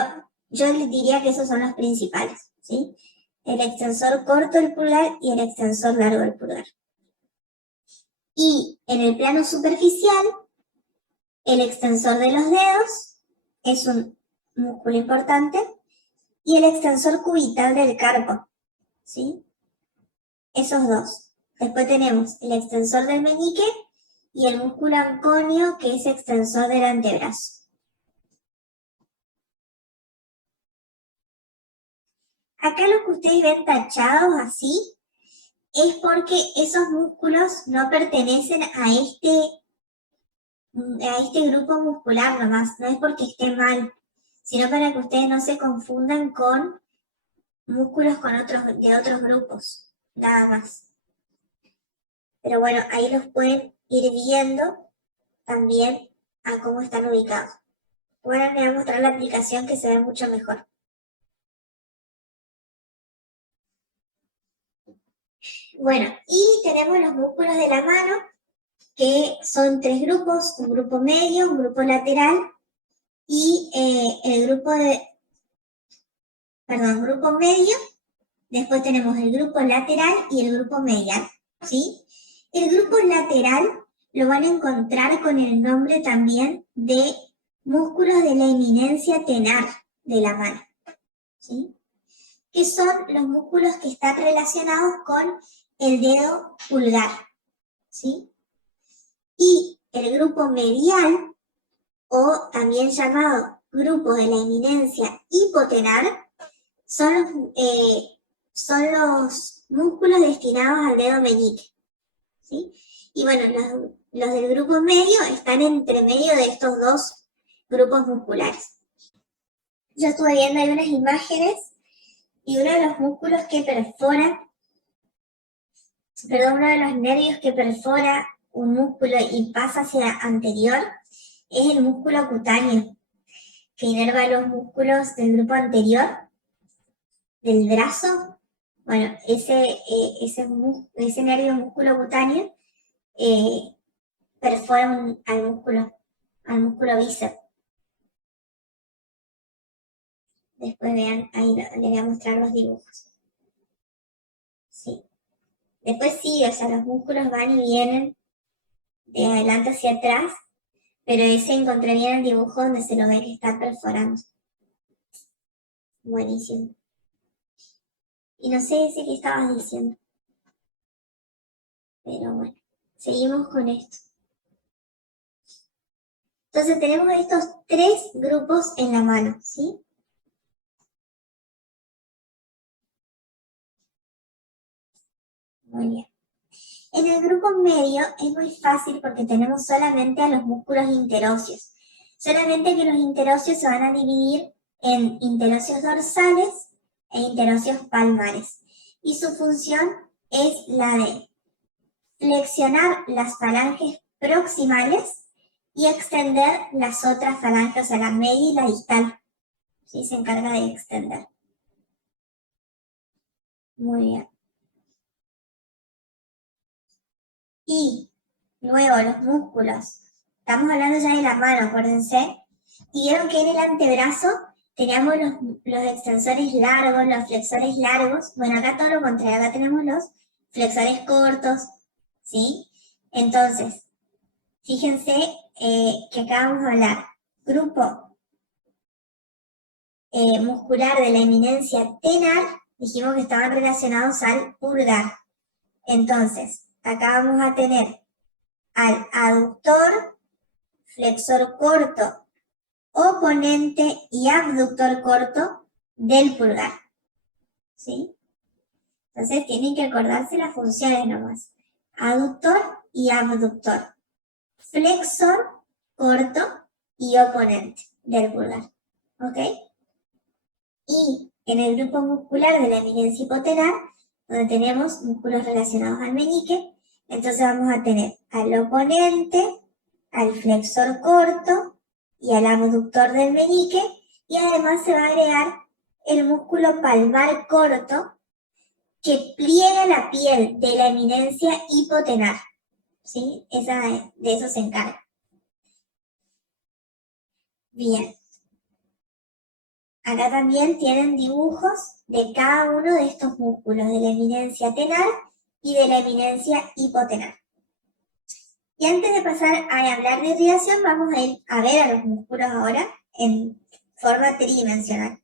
yo les diría que esos son los principales, ¿sí? El extensor corto del pulgar y el extensor largo del pulgar. Y en el plano superficial, el extensor de los dedos es un músculo importante y el extensor cubital del carpo, ¿sí? Esos dos. Después tenemos el extensor del meñique y el músculo anconio, que es extensor del antebrazo. Acá lo que ustedes ven tachados así es porque esos músculos no pertenecen a este grupo muscular nomás, no es porque esté mal, sino para que ustedes no se confundan con músculos de otros grupos, nada más. Pero bueno, ahí los pueden ir viendo también a cómo están ubicados. Ahora les voy a mostrar la aplicación que se ve mucho mejor. Bueno, y tenemos los músculos de la mano, que son tres grupos, un grupo medio, un grupo lateral y grupo medio. Después tenemos el grupo lateral y el grupo medial, ¿sí? El grupo lateral lo van a encontrar con el nombre también de músculos de la eminencia tenar de la mano, ¿sí? Que son los músculos que están relacionados con el dedo pulgar, ¿sí? Y el grupo medial, o también llamado grupo de la eminencia hipotenar, son los músculos destinados al dedo meñique, ¿sí? Y bueno, los del grupo medio están entre medio de estos dos grupos musculares. Yo estuve viendo ahí unas imágenes y uno de los músculos que uno de los nervios que perfora un músculo y pasa hacia anterior es el músculo cutáneo, que inerva los músculos del grupo anterior del brazo. Bueno, ese nervio músculo cutáneo perfora al músculo bíceps. Después vean, ahí les voy a mostrar los dibujos. Sí. Después sí, o sea, los músculos van y vienen de adelante hacia atrás, pero ese encontré bien el dibujo donde se lo ve que está perforando. Buenísimo. Y no sé ese que estabas diciendo. Pero bueno, seguimos con esto. Entonces tenemos estos tres grupos en la mano, ¿sí? Muy bien. En el grupo medio es muy fácil porque tenemos solamente a los músculos interóseos. solamente que los interóseos se van a dividir en interóseos dorsales e interóseos palmares. Y su función es la de flexionar las falanges proximales y extender las otras falanges, o sea, la media y la distal. ¿Sí? Se encarga de extender. Muy bien. Y luego los músculos. Estamos hablando ya de la mano, acuérdense. Y vieron que en el antebrazo teníamos los extensores largos, los flexores largos. Bueno, acá todo lo contrario, acá tenemos los flexores cortos, ¿sí? Entonces, fíjense que acá vamos a hablar grupo muscular de la eminencia tenar, dijimos que estaban relacionados al pulgar. Entonces, acá vamos a tener al aductor, flexor corto, oponente y abductor corto del pulgar. ¿Sí? Entonces tienen que acordarse las funciones nomás. Aductor y abductor. Flexor corto y oponente del pulgar. ¿Ok? Y en el grupo muscular de la eminencia hipotenar, donde tenemos músculos relacionados al meñique, entonces vamos a tener al oponente, al flexor corto y al abductor del meñique, y además se va a agregar el músculo palmar corto que pliega la piel de la eminencia hipotenar. ¿Sí? De eso se encarga. Bien. Acá también tienen dibujos de cada uno de estos músculos, de la eminencia tenar y de la eminencia hipotenar. Y antes de pasar a hablar de irrigación, vamos a ir a ver a los músculos ahora en forma tridimensional.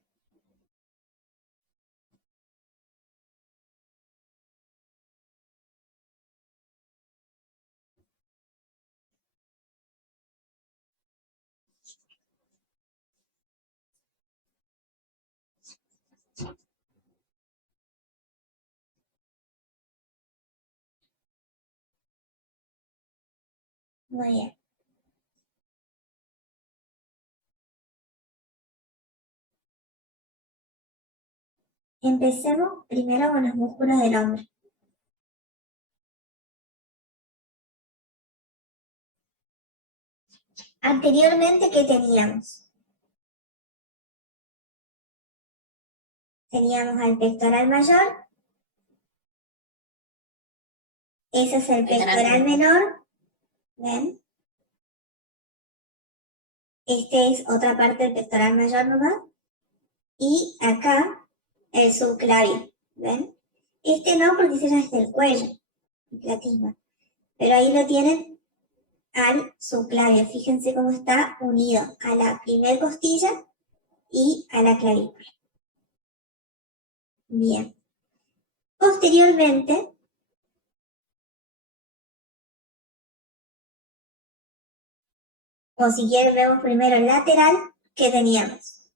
Muy bien. Empecemos primero con los músculos del hombro. Anteriormente, ¿qué teníamos? Teníamos al pectoral mayor. Ese es el pectoral menor. ¿Ven? Este es otra parte del pectoral mayor nomás. Y acá el subclavio. ¿Ven? Este no, porque ese ya es del cuello, el platisma. Pero ahí lo tienen al subclavio. Fíjense cómo está unido a la primer costilla y a la clavícula. Bien. Posteriormente, o si quieren vemos primero el lateral, que teníamos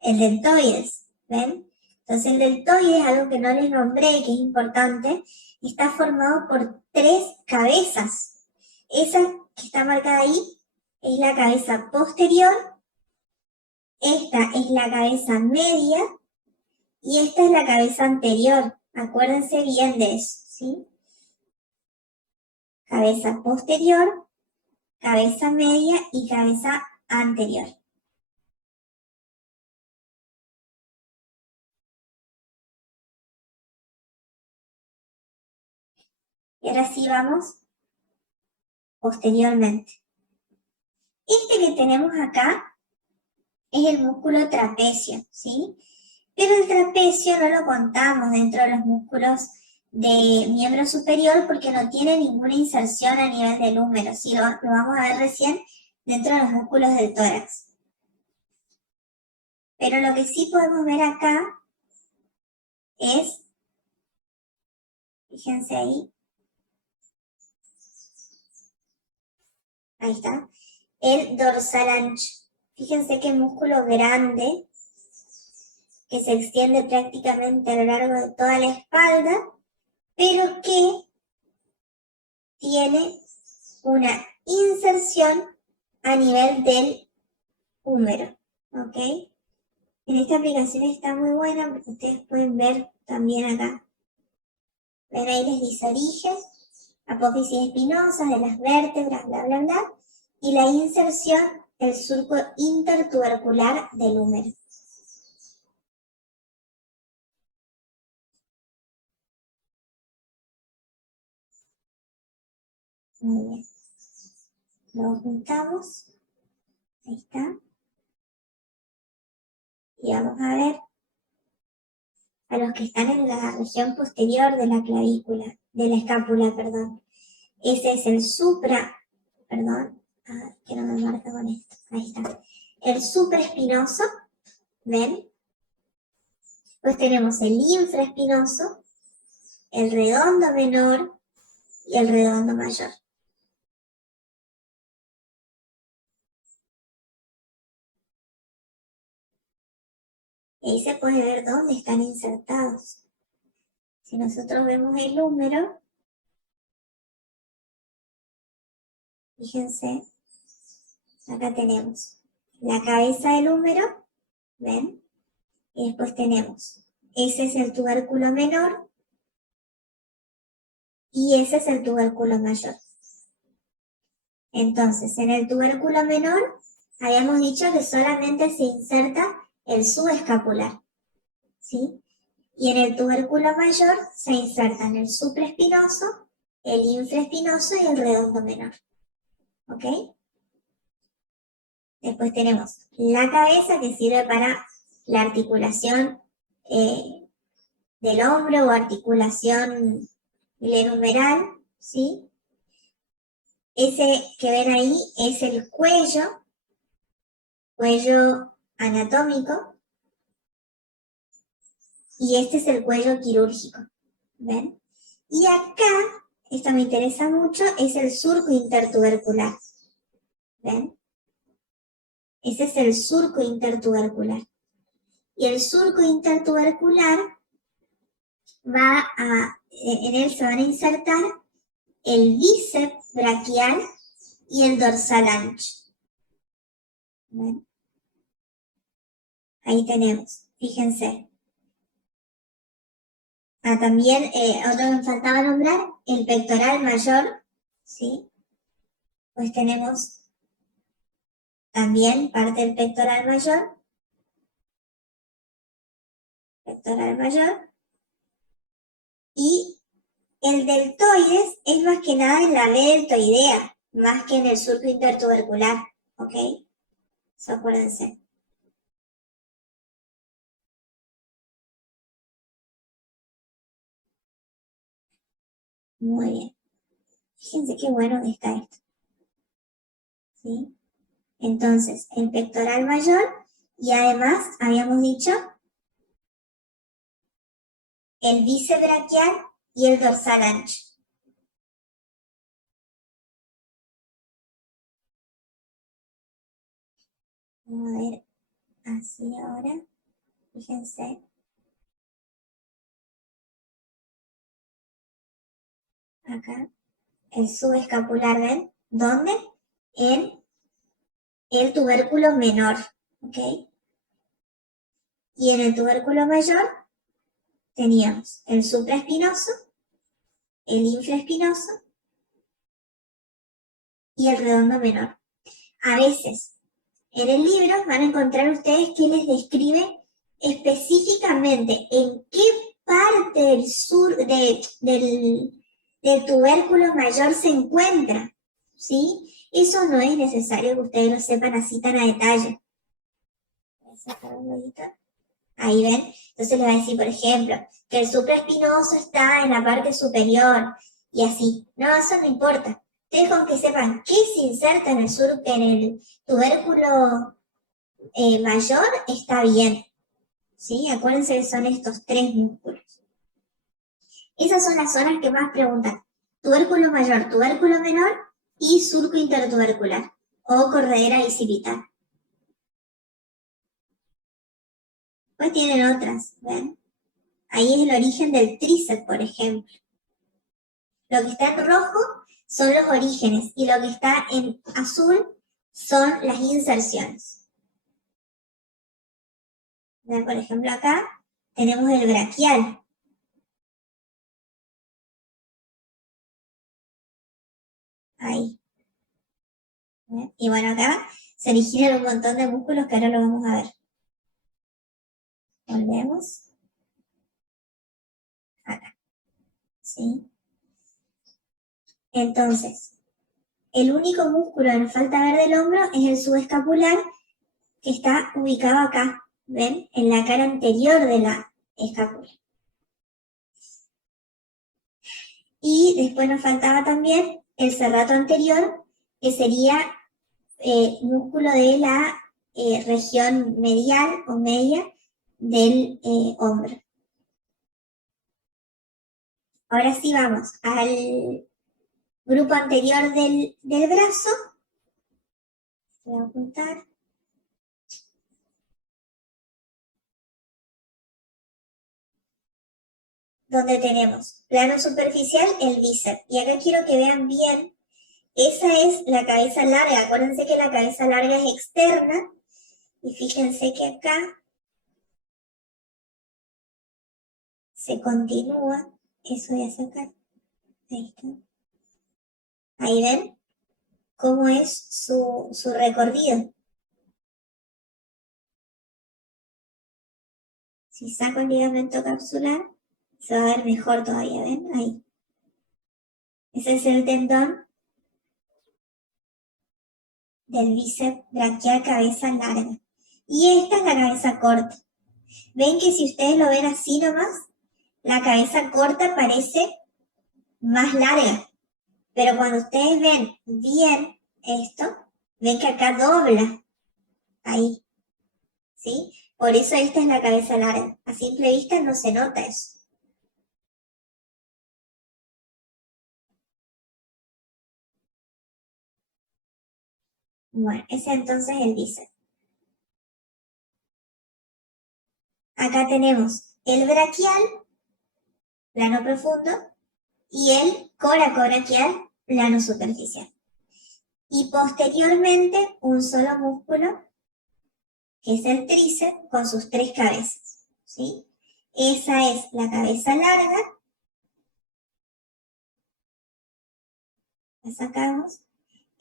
el deltoides, ¿ven? Entonces el deltoides, algo que no les nombré, que es importante, está formado por 3 cabezas. Esa que está marcada ahí es la cabeza posterior, esta es la cabeza media y esta es la cabeza anterior. Acuérdense bien de eso, ¿sí? Cabeza posterior, cabeza media y cabeza anterior. Y ahora sí vamos posteriormente. Este que tenemos acá es el músculo trapecio, ¿sí? Pero el trapecio no lo contamos dentro de los músculos de miembro superior porque no tiene ninguna inserción a nivel del húmero, ¿sí? Lo vamos a ver recién dentro de los músculos del tórax. Pero lo que sí podemos ver acá es, fíjense ahí está, el dorsal ancho. Fíjense qué músculo grande que se extiende prácticamente a lo largo de toda la espalda, pero que tiene una inserción a nivel del húmero, ¿ok? En esta aplicación está muy buena porque ustedes pueden ver también acá. Ven ahí les dice origen, apófisis espinosa de las vértebras, bla, bla, bla, y la inserción del surco intertubercular del húmero. Muy bien. Lo juntamos. Ahí está. Y vamos a ver a los que están en la región posterior de la clavícula, de la escápula, perdón. Ese es el supra, perdón, que no me marca con esto. Ahí está. El supraespinoso, ¿ven? Pues tenemos el infraespinoso, el redondo menor y el redondo mayor. Y ahí se puede ver dónde están insertados. Si nosotros vemos el húmero, fíjense, acá tenemos la cabeza del húmero, ¿ven? Y después tenemos, ese es el tubérculo menor y ese es el tubérculo mayor. Entonces, en el tubérculo menor, habíamos dicho que solamente se inserta el subescapular, ¿sí? Y en el tubérculo mayor se insertan el supraespinoso, el infraespinoso y el redondo menor, ¿ok? Después tenemos la cabeza que sirve para la articulación del hombro o articulación glenumeral, ¿sí? Ese que ven ahí es el cuello anatómico, y este es el cuello quirúrgico, ¿ven? Y acá, esto me interesa mucho, es el surco intertubercular, ¿ven? Ese es el surco intertubercular. Y el surco intertubercular en él se van a insertar el bíceps braquial y el dorsal ancho. ¿Ven? Ahí tenemos, fíjense. También, otro que me faltaba nombrar, el pectoral mayor, ¿sí? Pues tenemos también parte del pectoral mayor, y el deltoides es más que nada en la deltoidea, más que en el surco intertubercular, ¿ok? Eso acuérdense. Muy bien. Fíjense qué bueno que está esto, ¿sí? Entonces, el pectoral mayor y además, habíamos dicho, el bíceps braquial y el dorsal ancho. Vamos a ver así ahora. Fíjense. Acá. El subescapular, ¿ven? ¿Dónde? En el tubérculo menor, ¿ok? Y en el tubérculo mayor teníamos el supraespinoso, el infraespinoso y el redondo menor. A veces, en el libro van a encontrar ustedes que les describe específicamente en qué parte del tubérculo mayor se encuentra, ¿sí? Eso no es necesario que ustedes lo sepan así tan a detalle. Voy a sacar un poquito. Ahí ven, entonces les va a decir, por ejemplo, que el supraespinoso está en la parte superior y así. No, eso no importa. Ustedes con que sepan qué se inserta en el tubérculo mayor, está bien. ¿Sí? Acuérdense que son estos tres músculos. Esas son las zonas que más preguntan. Tubérculo mayor, tubérculo menor y surco intertubercular o corredera bicipital. Pues tienen otras, ¿ven? Ahí es el origen del tríceps, por ejemplo. Lo que está en rojo son los orígenes y lo que está en azul son las inserciones. ¿Ven? Por ejemplo, acá tenemos el braquial. Ahí. ¿Ven? Y bueno, acá se originan un montón de músculos que ahora lo vamos a ver. Volvemos. Acá. ¿Sí? Entonces, el único músculo que nos falta ver del hombro es el subescapular, que está ubicado acá, ¿ven? En la cara anterior de la escápula. Y después nos faltaba también el serrato anterior, que sería músculo de la región medial o media del hombro. Ahora sí vamos al grupo anterior del brazo. Voy a apuntar. Donde tenemos plano superficial, el bíceps. Y acá quiero que vean bien, esa es la cabeza larga. Acuérdense que la cabeza larga es externa. Y fíjense que acá se continúa. Eso voy a sacar. Ahí está. Ahí ven cómo es su recorrido. Si saco el ligamento capsular, se va a ver mejor todavía, ¿ven? Ahí. Ese es el tendón del bíceps braquial cabeza larga. Y esta es la cabeza corta. Ven que si ustedes lo ven así nomás, la cabeza corta parece más larga. Pero cuando ustedes ven bien esto, ven que acá dobla. Ahí. ¿Sí? Por eso esta es la cabeza larga. A simple vista no se nota eso. Bueno, ese entonces es el bíceps. Acá tenemos el braquial, plano profundo, y el coracobraquial, plano superficial. Y posteriormente un solo músculo, que es el tríceps, con sus tres cabezas. ¿Sí? Esa es la cabeza larga. La sacamos.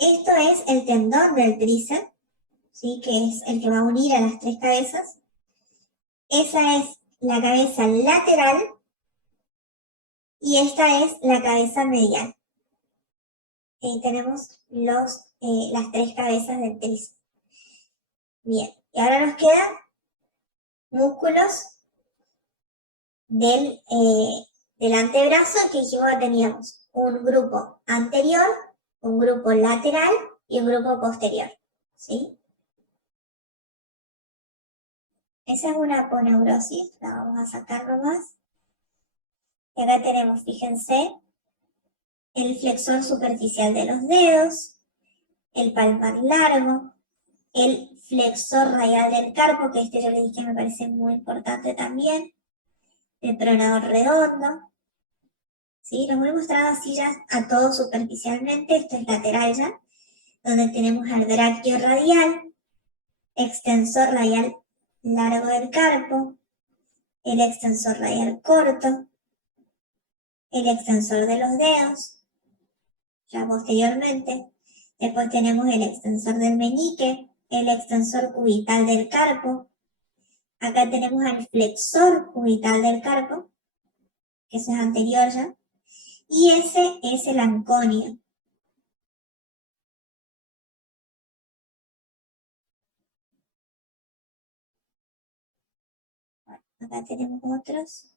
Esto es el tendón del tríceps, ¿sí? Que es el que va a unir a las tres cabezas. Esa es la cabeza lateral y esta es la cabeza medial. Ahí tenemos las tres cabezas del tríceps. Bien, y ahora nos quedan músculos del antebrazo, que dijimos que teníamos un grupo anterior, un grupo lateral y un grupo posterior. ¿Sí? Esa es una aponeurosis, la vamos a sacar nomás. Y acá tenemos, fíjense, el flexor superficial de los dedos, el palmar largo, el flexor radial del carpo, que yo les dije que me parece muy importante también, el pronador redondo. ¿Sí? Los voy mostrando así ya a todos superficialmente. Esto es lateral ya, donde tenemos al braquio radial, extensor radial largo del carpo, el extensor radial corto, el extensor de los dedos, ya posteriormente. Después tenemos el extensor del meñique, el extensor cubital del carpo. Acá tenemos al flexor cubital del carpo, que eso es anterior ya. Y ese es el anconio. Acá tenemos otros.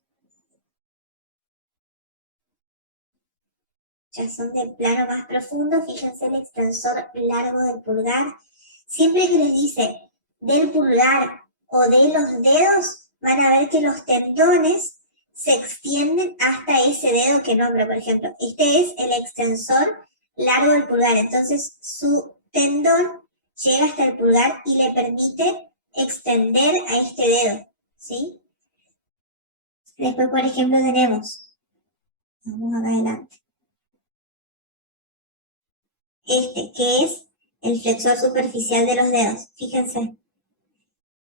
Ya son de plano más profundo. Fíjense el extensor largo del pulgar. Siempre que les dice del pulgar o de los dedos, van a ver que los tendones se extienden hasta ese dedo que nombro, por ejemplo. Este es el extensor largo del pulgar. Entonces su tendón llega hasta el pulgar y le permite extender a este dedo. ¿Sí? Después, por ejemplo, tenemos, vamos acá adelante, este, que es el flexor superficial de los dedos. Fíjense,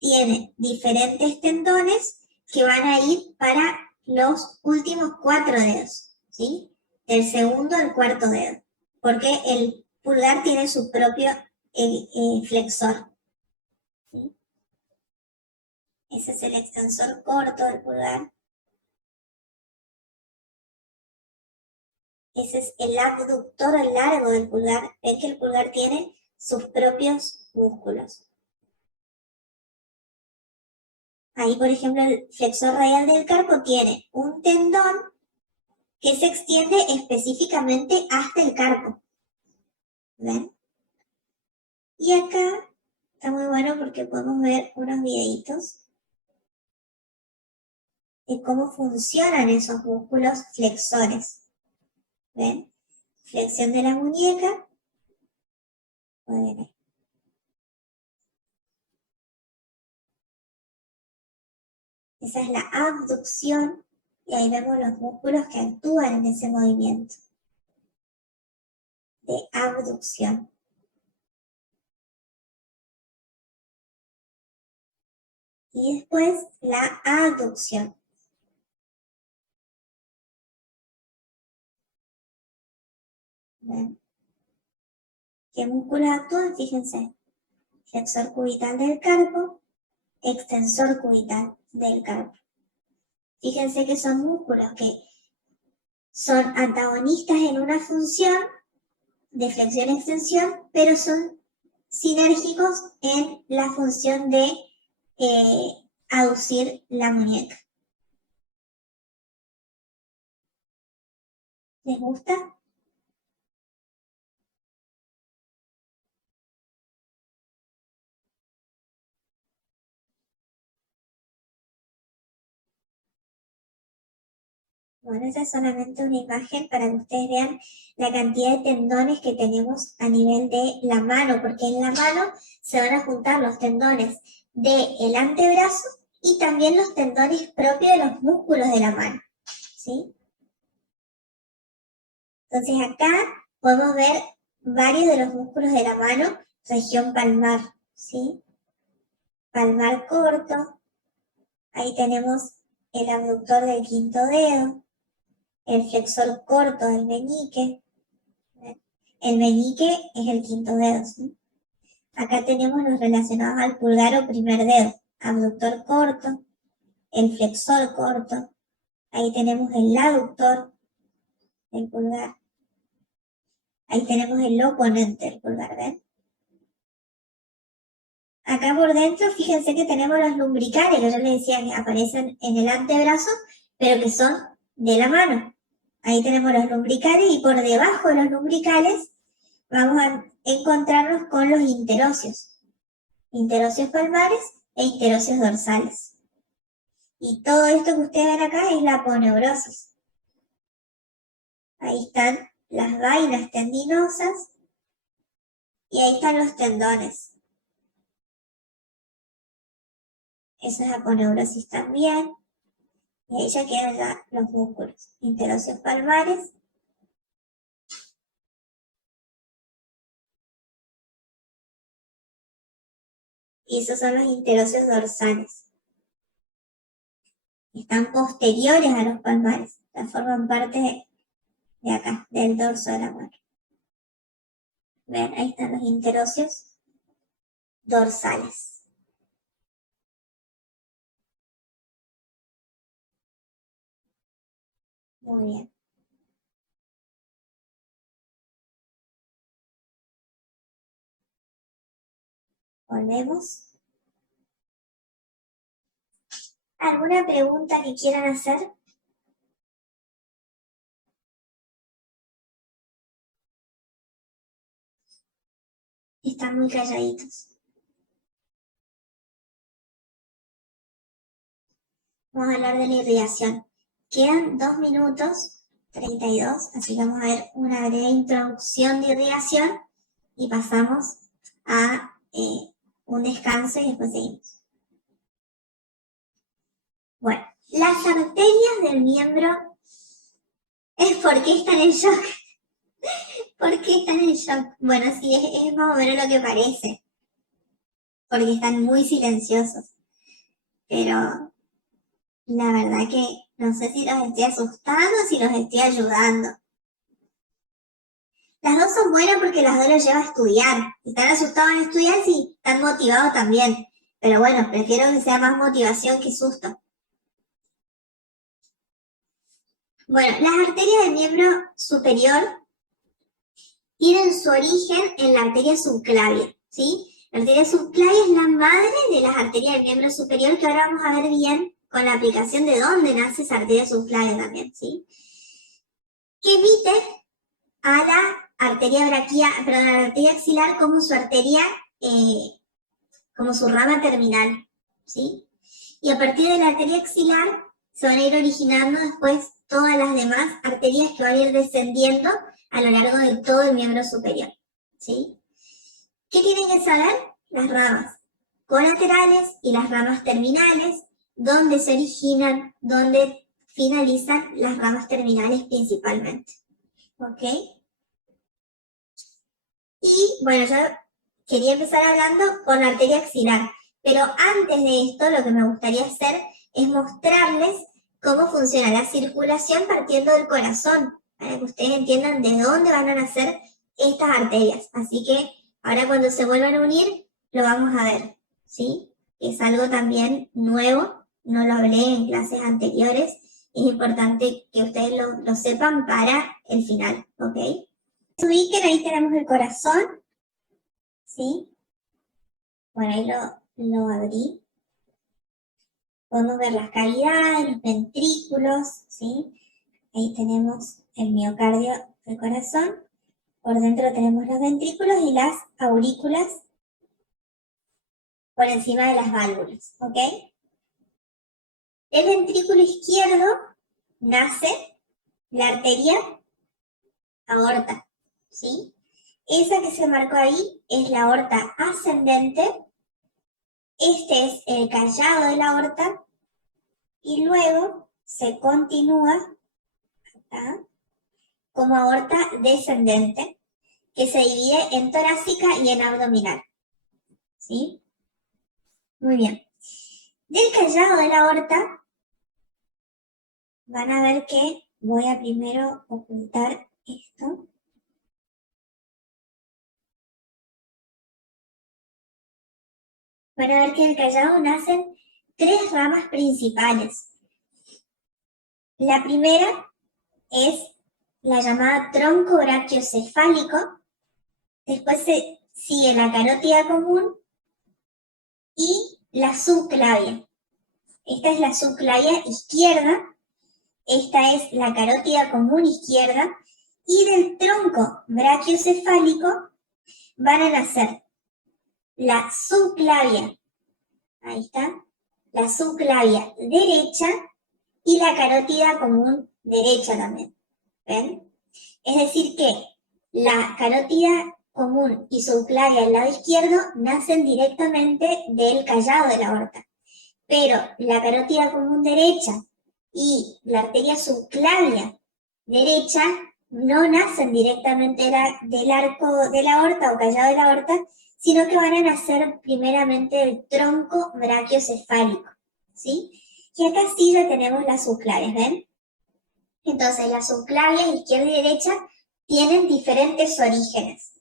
tiene diferentes tendones que van a ir para los últimos 4 dedos, ¿sí? Del segundo al cuarto dedo, porque el pulgar tiene su propio flexor, ¿sí? Ese es el extensor corto del pulgar. Ese es el abductor largo del pulgar. Ven que el pulgar tiene sus propios músculos. Ahí, por ejemplo, el flexor radial del carpo tiene un tendón que se extiende específicamente hasta el carpo. ¿Ven? Y acá está muy bueno porque podemos ver unos videitos de cómo funcionan esos músculos flexores. ¿Ven? Flexión de la muñeca. Muy bien. Esa es la abducción y ahí vemos los músculos que actúan en ese movimiento de abducción. Y después la aducción. ¿Ven? ¿Qué músculos actúan? Fíjense. Flexor cubital del carpo, extensor cubital del carpo. Fíjense que son músculos que son antagonistas en una función de flexión-extensión, pero son sinérgicos en la función de aducir la muñeca. ¿Les gusta? Bueno, esa es solamente una imagen para que ustedes vean la cantidad de tendones que tenemos a nivel de la mano, porque en la mano se van a juntar los tendones del antebrazo y también los tendones propios de los músculos de la mano, ¿sí? Entonces acá podemos ver varios de los músculos de la mano, región palmar, ¿sí? Palmar corto, ahí tenemos el abductor del quinto dedo, el flexor corto del meñique. El meñique es el quinto dedo, ¿sí? Acá tenemos los relacionados al pulgar o primer dedo, abductor corto, el flexor corto, ahí tenemos el aductor del pulgar, ahí tenemos el oponente del pulgar, ¿ven? Acá por dentro, fíjense que tenemos los lumbricales, que yo les decía que aparecen en el antebrazo, pero que son de la mano. Ahí tenemos los lumbricales y por debajo de los lumbricales vamos a encontrarnos con los interóseos. Interóseos palmares e interóseos dorsales. Y todo esto que ustedes ven acá es la aponeurosis. Ahí están las vainas tendinosas y ahí están los tendones. Eso es aponeurosis también. Y ahí ya quedan ya los músculos. Interóseos palmares. Y esos son los interóseos dorsales. Están posteriores a los palmares. Ya forman parte de acá, del dorso de la mano. Ven, ahí están los interóseos dorsales. Muy bien. Volvemos. ¿Alguna pregunta que quieran hacer? Están muy calladitos. Vamos a hablar de la irrigación. Quedan 2 minutos 32, así que vamos a ver una breve introducción de irrigación y pasamos a un descanso y después seguimos. Bueno, las arterias del miembro es por qué están en shock. ¿Por qué están en shock? Bueno, sí, es más o menos lo que parece, porque están muy silenciosos. pero la verdad que no sé si los estoy asustando o si los estoy ayudando. Las dos son buenas porque las dos los lleva a estudiar. Si están asustados en estudiar, sí, están motivados también. Pero bueno, prefiero que sea más motivación que susto. Bueno, las arterias del miembro superior tienen su origen en la arteria subclavia, ¿sí? La arteria subclavia es la madre de las arterias del miembro superior, que ahora vamos a ver bien con la aplicación de dónde nace esa arteria subclavia también, ¿sí? Que emite a la arteria perdón, a la arteria axilar como su arteria, como su rama terminal, ¿sí? Y a partir de la arteria axilar se van a ir originando después todas las demás arterias que van a ir descendiendo a lo largo de todo el miembro superior, ¿sí? ¿Qué tienen que saber? Las ramas colaterales y las ramas terminales, dónde se originan, dónde finalizan las ramas terminales principalmente, ¿ok? Y bueno, yo quería empezar hablando con la arteria axilar, pero antes de esto lo que me gustaría hacer es mostrarles cómo funciona la circulación partiendo del corazón, para que ustedes entiendan de dónde van a nacer estas arterias. Así que ahora cuando se vuelvan a unir, lo vamos a ver, ¿sí? Es algo también nuevo, no lo hablé en clases anteriores, es importante que ustedes lo sepan para el final, ¿ok? Se ubiquen, ahí tenemos el corazón, ¿sí? Bueno, ahí lo abrí. Podemos ver las cavidades, los ventrículos, ¿sí? Ahí tenemos el miocardio del corazón. Por dentro tenemos los ventrículos y las aurículas por encima de las válvulas, ¿ok? Del ventrículo izquierdo nace la arteria aorta, ¿sí? Esa que se marcó ahí es la aorta ascendente. Este es el callado de la aorta y luego se continúa acá como aorta descendente, que se divide en torácica y en abdominal, ¿sí? Muy bien. Del callado de la aorta van a ver que voy a primero ocultar esto. Van a ver que del callado nacen tres ramas principales. La primera es la llamada tronco brachiocefálico, después se sigue la carótida común y la subclavia. Esta es la subclavia izquierda, esta es la carótida común izquierda, y del tronco brachiocefálico van a nacer la subclavia, ahí está, la subclavia derecha y la carótida común derecha también, ¿ven? Es decir que la carótida común y subclavia al lado izquierdo nacen directamente del callado de la aorta, pero la carótida común derecha y la arteria subclavia derecha no nacen directamente del arco de la aorta o callado de la aorta, sino que van a nacer primeramente del tronco brachiocefálico, ¿sí? Y acá sí ya tenemos las subclavias, ¿ven? Entonces las subclavias izquierda y derecha tienen diferentes orígenes,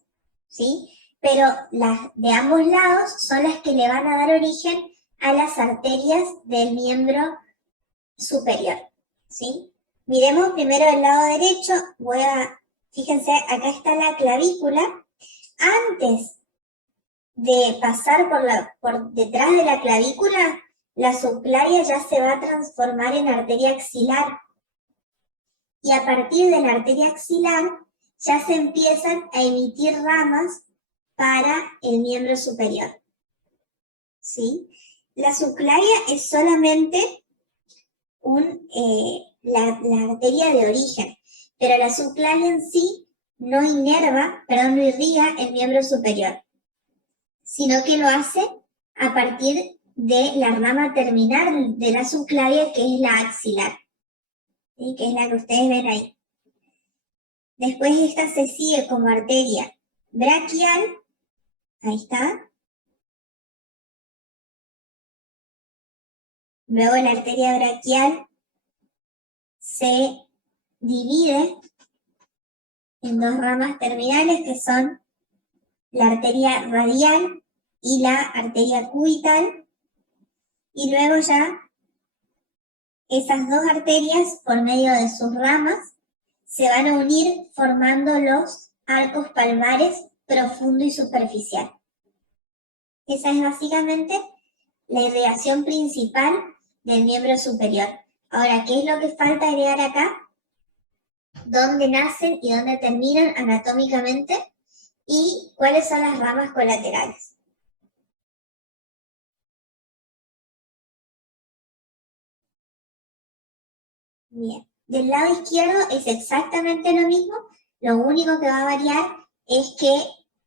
¿sí? Pero las de ambos lados son las que le van a dar origen a las arterias del miembro superior, ¿sí? Miremos primero el lado derecho, fíjense, acá está la clavícula. Antes de pasar por detrás de la clavícula, la subclavia ya se va a transformar en arteria axilar. Y a partir de la arteria axilar ya se empiezan a emitir ramas para el miembro superior, ¿sí? La subclavia es solamente la arteria de origen, pero la subclavia en sí no irriga el miembro superior, sino que lo hace a partir de la rama terminal de la subclavia, que es la axilar, ¿sí? Que es la que ustedes ven ahí. Después esta se sigue como arteria braquial, ahí está, Luego la arteria braquial se divide en dos ramas terminales que son la arteria radial y la arteria cubital, y luego ya esas dos arterias, por medio de sus ramas, se van a unir formando los arcos palmares profundo y superficial. Esa es básicamente la irrigación principal del miembro superior. Ahora, ¿qué es lo que falta agregar acá? ¿Dónde nacen y dónde terminan anatómicamente? ¿Y cuáles son las ramas colaterales? Bien, del lado izquierdo es exactamente lo mismo, lo único que va a variar es que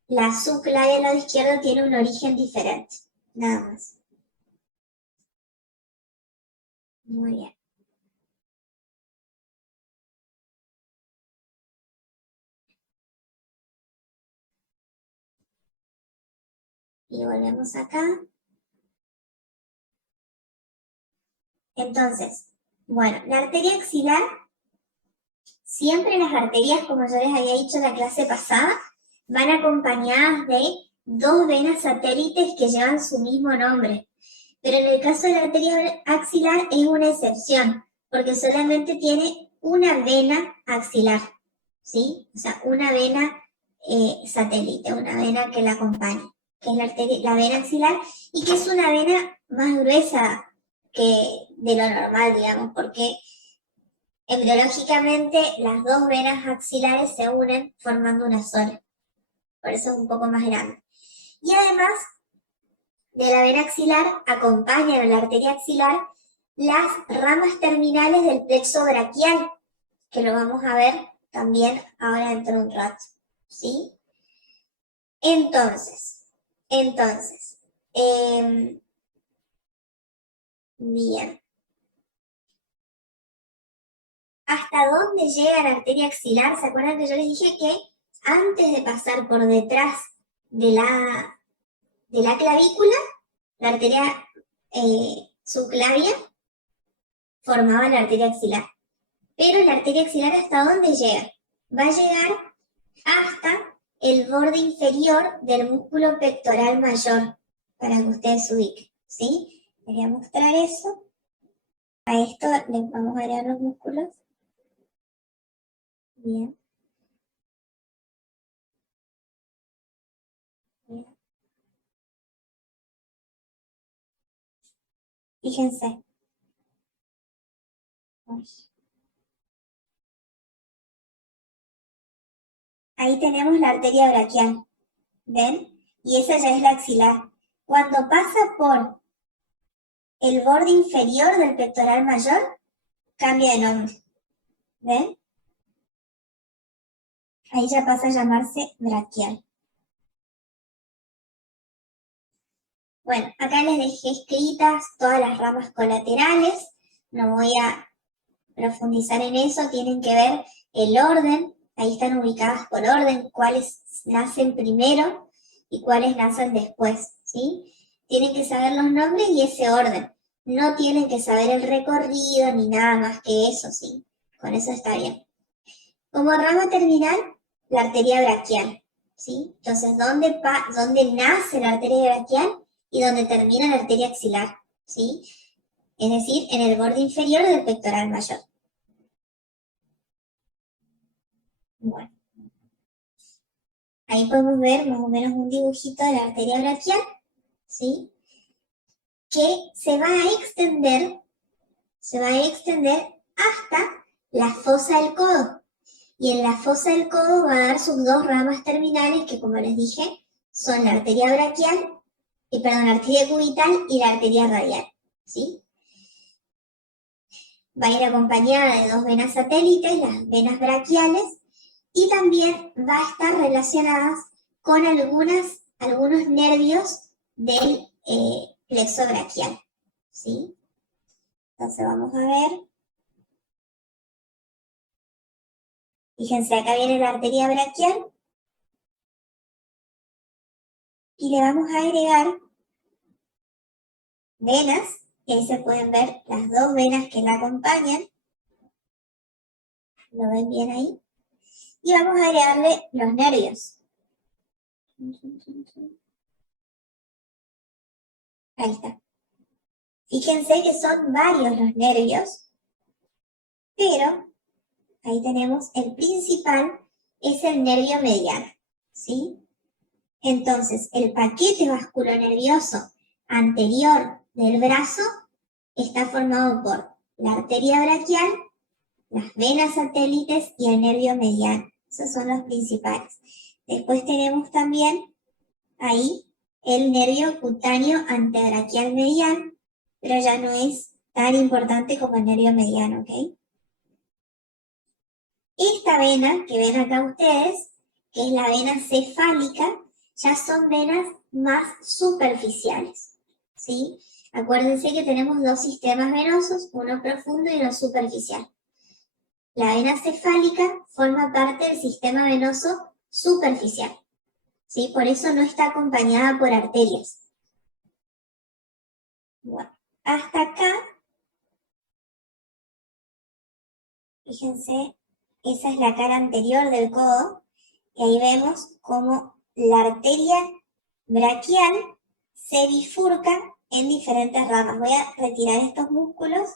la subclavia del lado izquierdo tiene un origen diferente, nada más. Muy bien. Y volvemos acá. Entonces, bueno, la arteria axilar, siempre las arterias, como yo les había dicho en la clase pasada, van acompañadas de dos venas satélites que llevan su mismo nombre. Pero en el caso de la arteria axilar es una excepción, porque solamente tiene una vena axilar, ¿sí? O sea, una vena satélite, una vena que la acompaña, que es la vena axilar, y que es una vena más gruesa que de lo normal, digamos, porque embriológicamente las dos venas axilares se unen formando una sola, por eso es un poco más grande. Y además de la vena axilar acompañan a la arteria axilar las ramas terminales del plexo braquial, que lo vamos a ver también ahora dentro de un rato, ¿sí? Entonces, bien. ¿Hasta dónde llega la arteria axilar? ¿Se acuerdan que yo les dije que antes de pasar por detrás de la clavícula, la arteria subclavia formaba la arteria axilar? Pero la arteria axilar, ¿hasta dónde llega? Va a llegar hasta el borde inferior del músculo pectoral mayor, para que ustedes se ubiquen, ¿sí? Les voy a mostrar eso. A esto les vamos a agregar los músculos. Bien. Bien. Fíjense. Uy. Ahí tenemos la arteria braquial, ¿ven? Y esa ya es la axilar. Cuando pasa por el borde inferior del pectoral mayor, cambia de nombre, ¿ven? Ahí ya pasa a llamarse braquial. Bueno, acá les dejé escritas todas las ramas colaterales, no voy a profundizar en eso, tienen que ver el orden, ahí están ubicadas por orden, cuáles nacen primero y cuáles nacen después, ¿sí? Tienen que saber los nombres y ese orden, no tienen que saber el recorrido ni nada más que eso, ¿sí? Con eso está bien. Como rama terminal, la arteria braquial, ¿sí? Entonces, ¿dónde nace la arteria braquial y dónde termina la arteria axilar? ¿Sí? Es decir, en el borde inferior del pectoral mayor. Bueno, ahí podemos ver más o menos un dibujito de la arteria braquial, ¿sí? Que se va a extender hasta la fosa del codo. Y en la fosa del codo va a dar sus dos ramas terminales, que como les dije, son la arteria braquial, la arteria cubital y la arteria radial, ¿sí? Va a ir acompañada de dos venas satélites, las venas braquiales, y también va a estar relacionadas con algunos nervios del plexo braquial, ¿sí? Entonces vamos a ver. Fíjense, acá viene la arteria braquial y le vamos a agregar venas Y ahí se pueden ver las dos venas que la acompañan. ¿Lo ven bien ahí? Y vamos a agregarle los nervios. Ahí está. Fíjense que son varios los nervios, pero ahí tenemos el principal, es el nervio mediano, ¿sí? Entonces, el paquete vasculonervioso anterior del brazo está formado por la arteria braquial, las venas satélites y el nervio mediano. Esos son los principales. Después tenemos también ahí el nervio cutáneo antebraquial mediano, pero ya no es tan importante como el nervio mediano, ¿ok? Esta vena que ven acá ustedes, que es la vena cefálica, ya son venas más superficiales, ¿sí? Acuérdense que tenemos dos sistemas venosos, uno profundo y uno superficial. La vena cefálica forma parte del sistema venoso superficial, ¿sí? Por eso no está acompañada por arterias. Bueno, hasta acá, fíjense, esa es la cara anterior del codo, y ahí vemos cómo la arteria braquial se bifurca en diferentes ramas. Voy a retirar estos músculos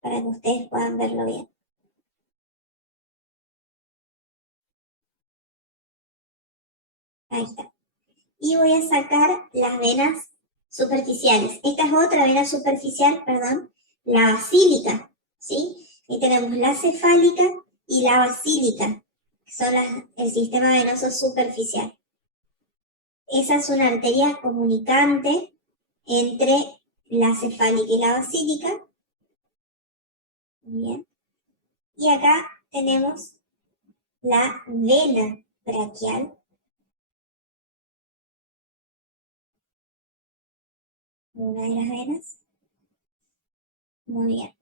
para que ustedes puedan verlo bien. Ahí está. Y voy a sacar las venas superficiales. Esta es otra vena superficial, perdón, la basílica, ¿sí? Y tenemos la cefálica y la basílica, que son el sistema venoso superficial. Esa es una arteria comunicante entre la cefálica y la basílica. Bien. Y acá tenemos la vena braquial. Una de las venas. Muy bien.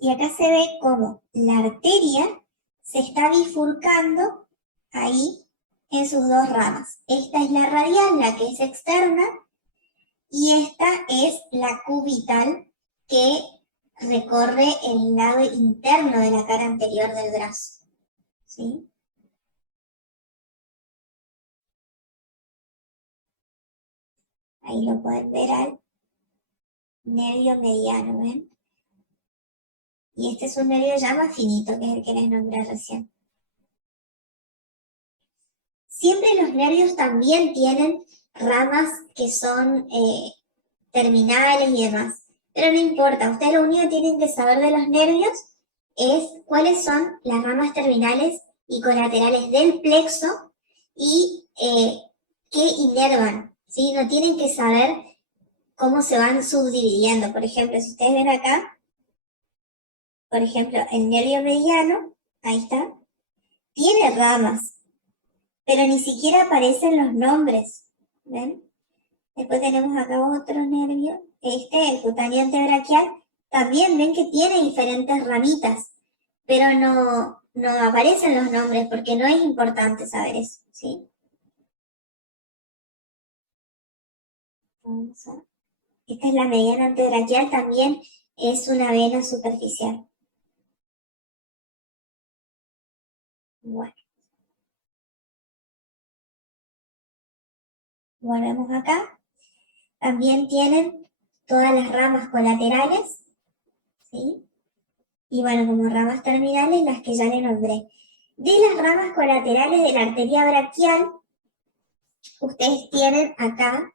Y acá se ve cómo la arteria se está bifurcando ahí en sus dos ramas. Esta es la radial, la que es externa, y esta es la cubital, que recorre el lado interno de la cara anterior del brazo, ¿sí? Ahí lo pueden ver al nervio mediano, ¿ven? Y este es un nervio ya más finito, que es el que les nombré recién. Siempre los nervios también tienen ramas que son terminales y demás, pero no importa, ustedes lo único que tienen que saber de los nervios es cuáles son las ramas terminales y colaterales del plexo y qué inervan, ¿sí? No tienen que saber cómo se van subdividiendo. Por ejemplo, si ustedes ven acá, por ejemplo, el nervio mediano, ahí está, tiene ramas, pero ni siquiera aparecen los nombres, ¿ven? Después tenemos acá otro nervio, el cutáneo antebraquial, también ven que tiene diferentes ramitas, pero no aparecen los nombres porque no es importante saber eso, ¿sí? Esta es la mediana antebraquial, también es una vena superficial. Bueno. Volvemos acá. También tienen todas las ramas colaterales, ¿sí? Y bueno, como ramas terminales, las que ya le nombré. De las ramas colaterales de la arteria braquial, ustedes tienen acá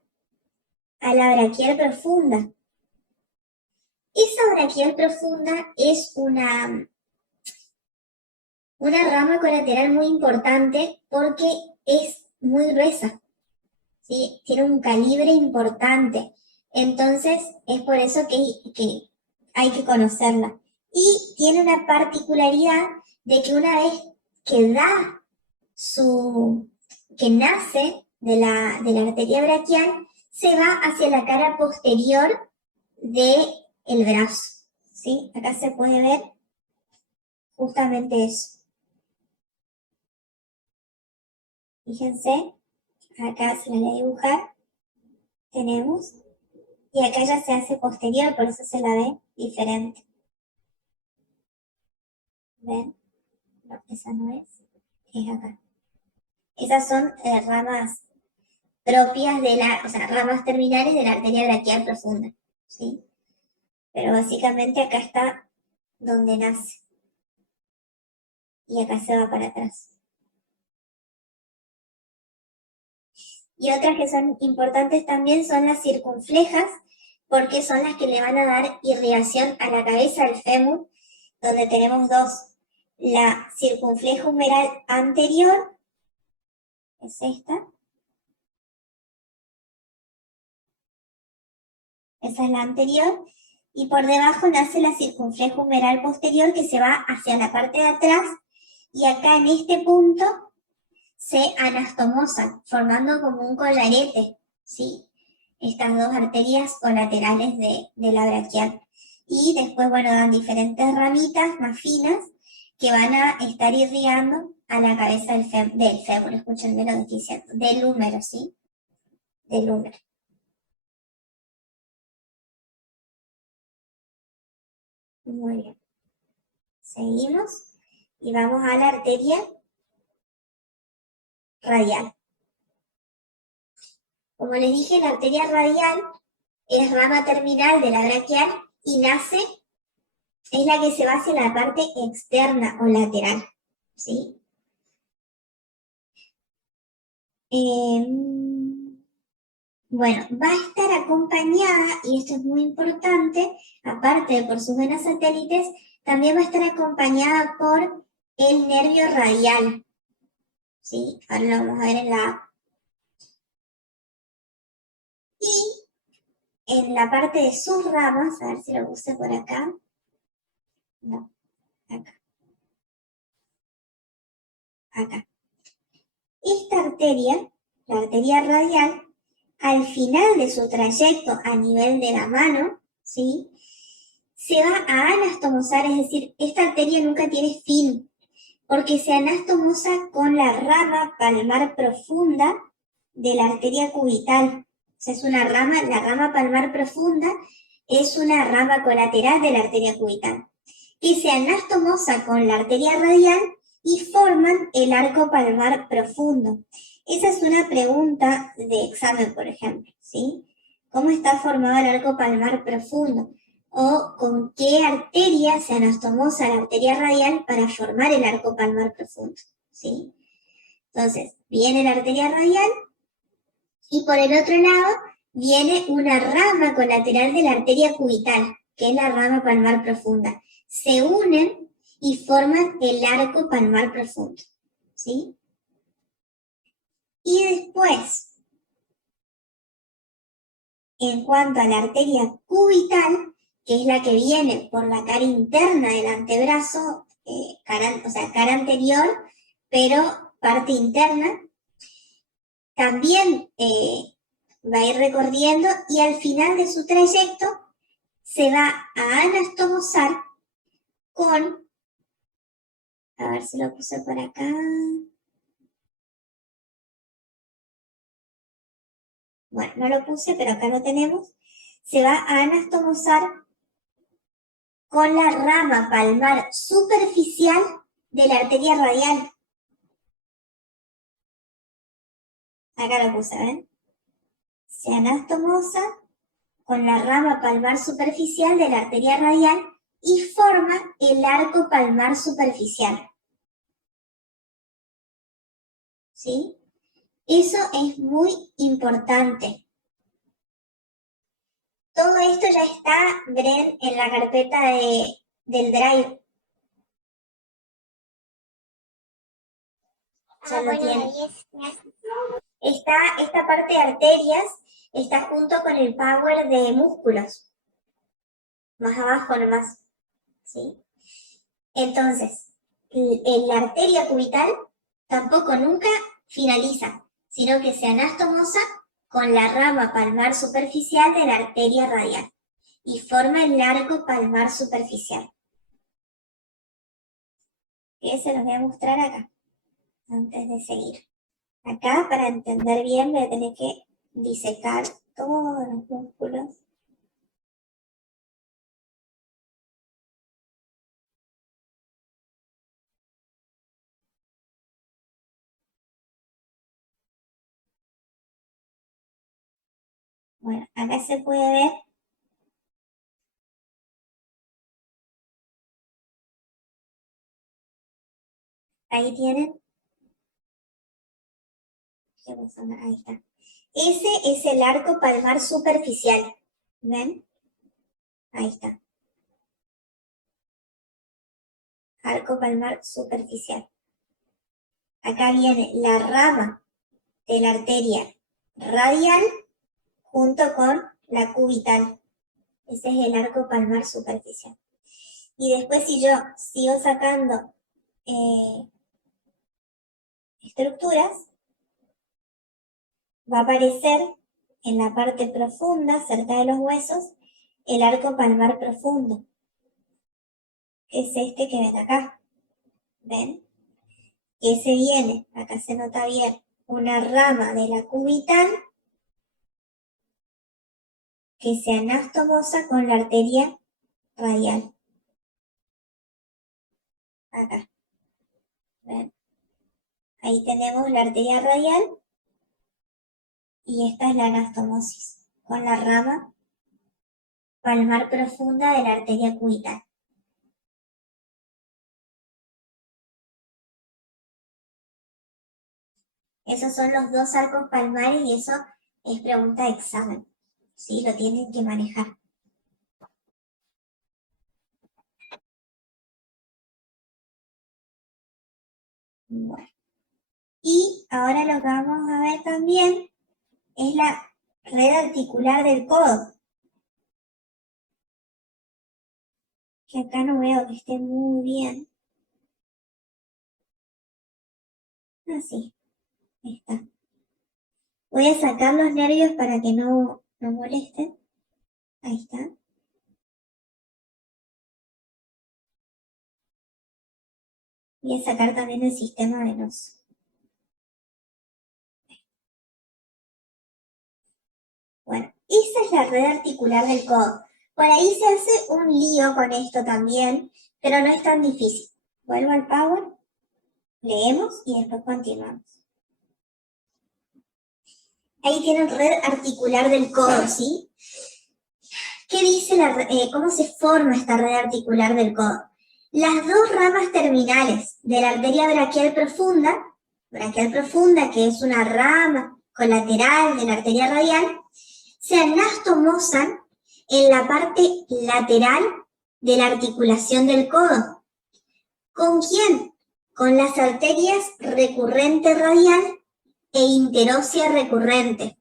a la braquial profunda. Esa braquial profunda es una rama colateral muy importante porque es muy gruesa, ¿sí? Tiene un calibre importante. Entonces, es por eso que hay que conocerla. Y tiene una particularidad de que una vez que que nace de la arteria braquial, se va hacia la cara posterior del brazo, ¿sí? Acá se puede ver justamente eso. Fíjense, acá se la voy a dibujar. Tenemos Y acá ya se hace posterior, por eso se la ve diferente. ¿Ven? No, esa no es acá. Esas son ramas propias de o sea, ramas terminales de la arteria braquial profunda, ¿sí? Pero básicamente acá está donde nace. Y acá se va para atrás. Y otras que son importantes también son las circunflejas, porque son las que le van a dar irrigación a la cabeza del fémur, donde tenemos dos. La circunfleja humeral anterior, es esta. Esa es la anterior. Y por debajo nace la circunfleja humeral posterior, que se va hacia la parte de atrás. Y acá en este punto se anastomosan, formando como un collarete, ¿sí? Estas dos arterias colaterales de la braquial. Y después, bueno, dan diferentes ramitas más finas que van a estar irrigando a la cabeza del fémur, escúchenme lo que estoy diciendo, del húmero, ¿sí? Del húmero. Muy bien. Seguimos y vamos a la arteria radial. Como les dije, la arteria radial es rama terminal de la braquial y nace, es la que se va hacia la parte externa o lateral, ¿sí? Bueno, va a estar acompañada, y esto es muy importante, aparte de por sus venas satélites, también va a estar acompañada por el nervio radial, ¿sí? Ahora lo vamos a ver en la... Y en la parte de sus ramas, a ver si lo puse por acá. No, acá. Acá. Esta arteria, la arteria radial, al final de su trayecto a nivel de la mano, ¿sí? Se va a anastomosar, es decir, esta arteria nunca tiene fin, porque se anastomosa con la rama palmar profunda de la arteria cubital. O sea, es una rama, la rama palmar profunda es una rama colateral de la arteria cubital, que se anastomosa con la arteria radial y forman el arco palmar profundo. Esa es una pregunta de examen, por ejemplo, ¿sí? ¿Cómo está formado el arco palmar profundo? O con qué arteria se anastomosa la arteria radial para formar el arco palmar profundo, ¿sí? Entonces, viene la arteria radial y por el otro lado viene una rama colateral de la arteria cubital, que es la rama palmar profunda. Se unen y forman el arco palmar profundo, ¿sí? Y después, en cuanto a la arteria cubital, que es la que viene por la cara interna del antebrazo, o sea, cara anterior, pero parte interna, también va a ir recorriendo y al final de su trayecto se va a anastomosar con, a ver si lo puse por acá, bueno, no lo puse, pero acá lo tenemos, se va a anastomosar con la rama palmar superficial de la arteria radial. Acá lo puse, ¿ven? Se anastomosa con la rama palmar superficial de la arteria radial y forma el arco palmar superficial. ¿Sí? Eso es muy importante. Todo esto ya está, Bren, en la carpeta del Drive. Ya lo tiene. Esta parte de arterias está junto con el power de músculos. Más abajo nomás. ¿Sí? Entonces, la arteria cubital tampoco nunca finaliza, sino que se anastomosa con la rama palmar superficial de la arteria radial y forma el arco palmar superficial. Que se los voy a mostrar acá, antes de seguir. Acá, para entender bien, voy a tener que disecar todos los músculos Bueno, acá se puede ver. Ahí tienen. ¿Qué pasó? Ahí está. Ese es el arco palmar superficial. ¿Ven? Ahí está. Arco palmar superficial. Acá viene la rama de la arteria radial junto con la cubital. Ese es el arco palmar superficial. Y después si yo sigo sacando estructuras, va a aparecer en la parte profunda, cerca de los huesos, el arco palmar profundo, que es este que ven acá. ¿Ven? Ese viene, acá se nota bien, una rama de la cubital que se anastomosa con la arteria radial. Acá. ¿Ven? Ahí tenemos la arteria radial y esta es la anastomosis con la rama palmar profunda de la arteria cubital. Esos son los dos arcos palmares y eso es pregunta de examen. ¿Sí? Lo tienen que manejar. Bueno. Y ahora lo que vamos a ver también es la red articular del codo. Que acá no veo que esté muy bien. Así, ahí está. Voy a sacar los nervios para que no molesten. Ahí está. Voy a sacar también el sistema venoso. Bueno, esa es la red articular del codo. Por ahí se hace un lío con esto también, pero no es tan difícil. Vuelvo al Power, leemos y después continuamos. Ahí tienen red articular del codo, ¿sí? ¿Qué dice cómo se forma esta red articular del codo? Las dos ramas terminales de la arteria braquial profunda, que es una rama colateral de la arteria radial, se anastomosan en la parte lateral de la articulación del codo. ¿Con quién? Con las arterias recurrente radial e interósea recurrente,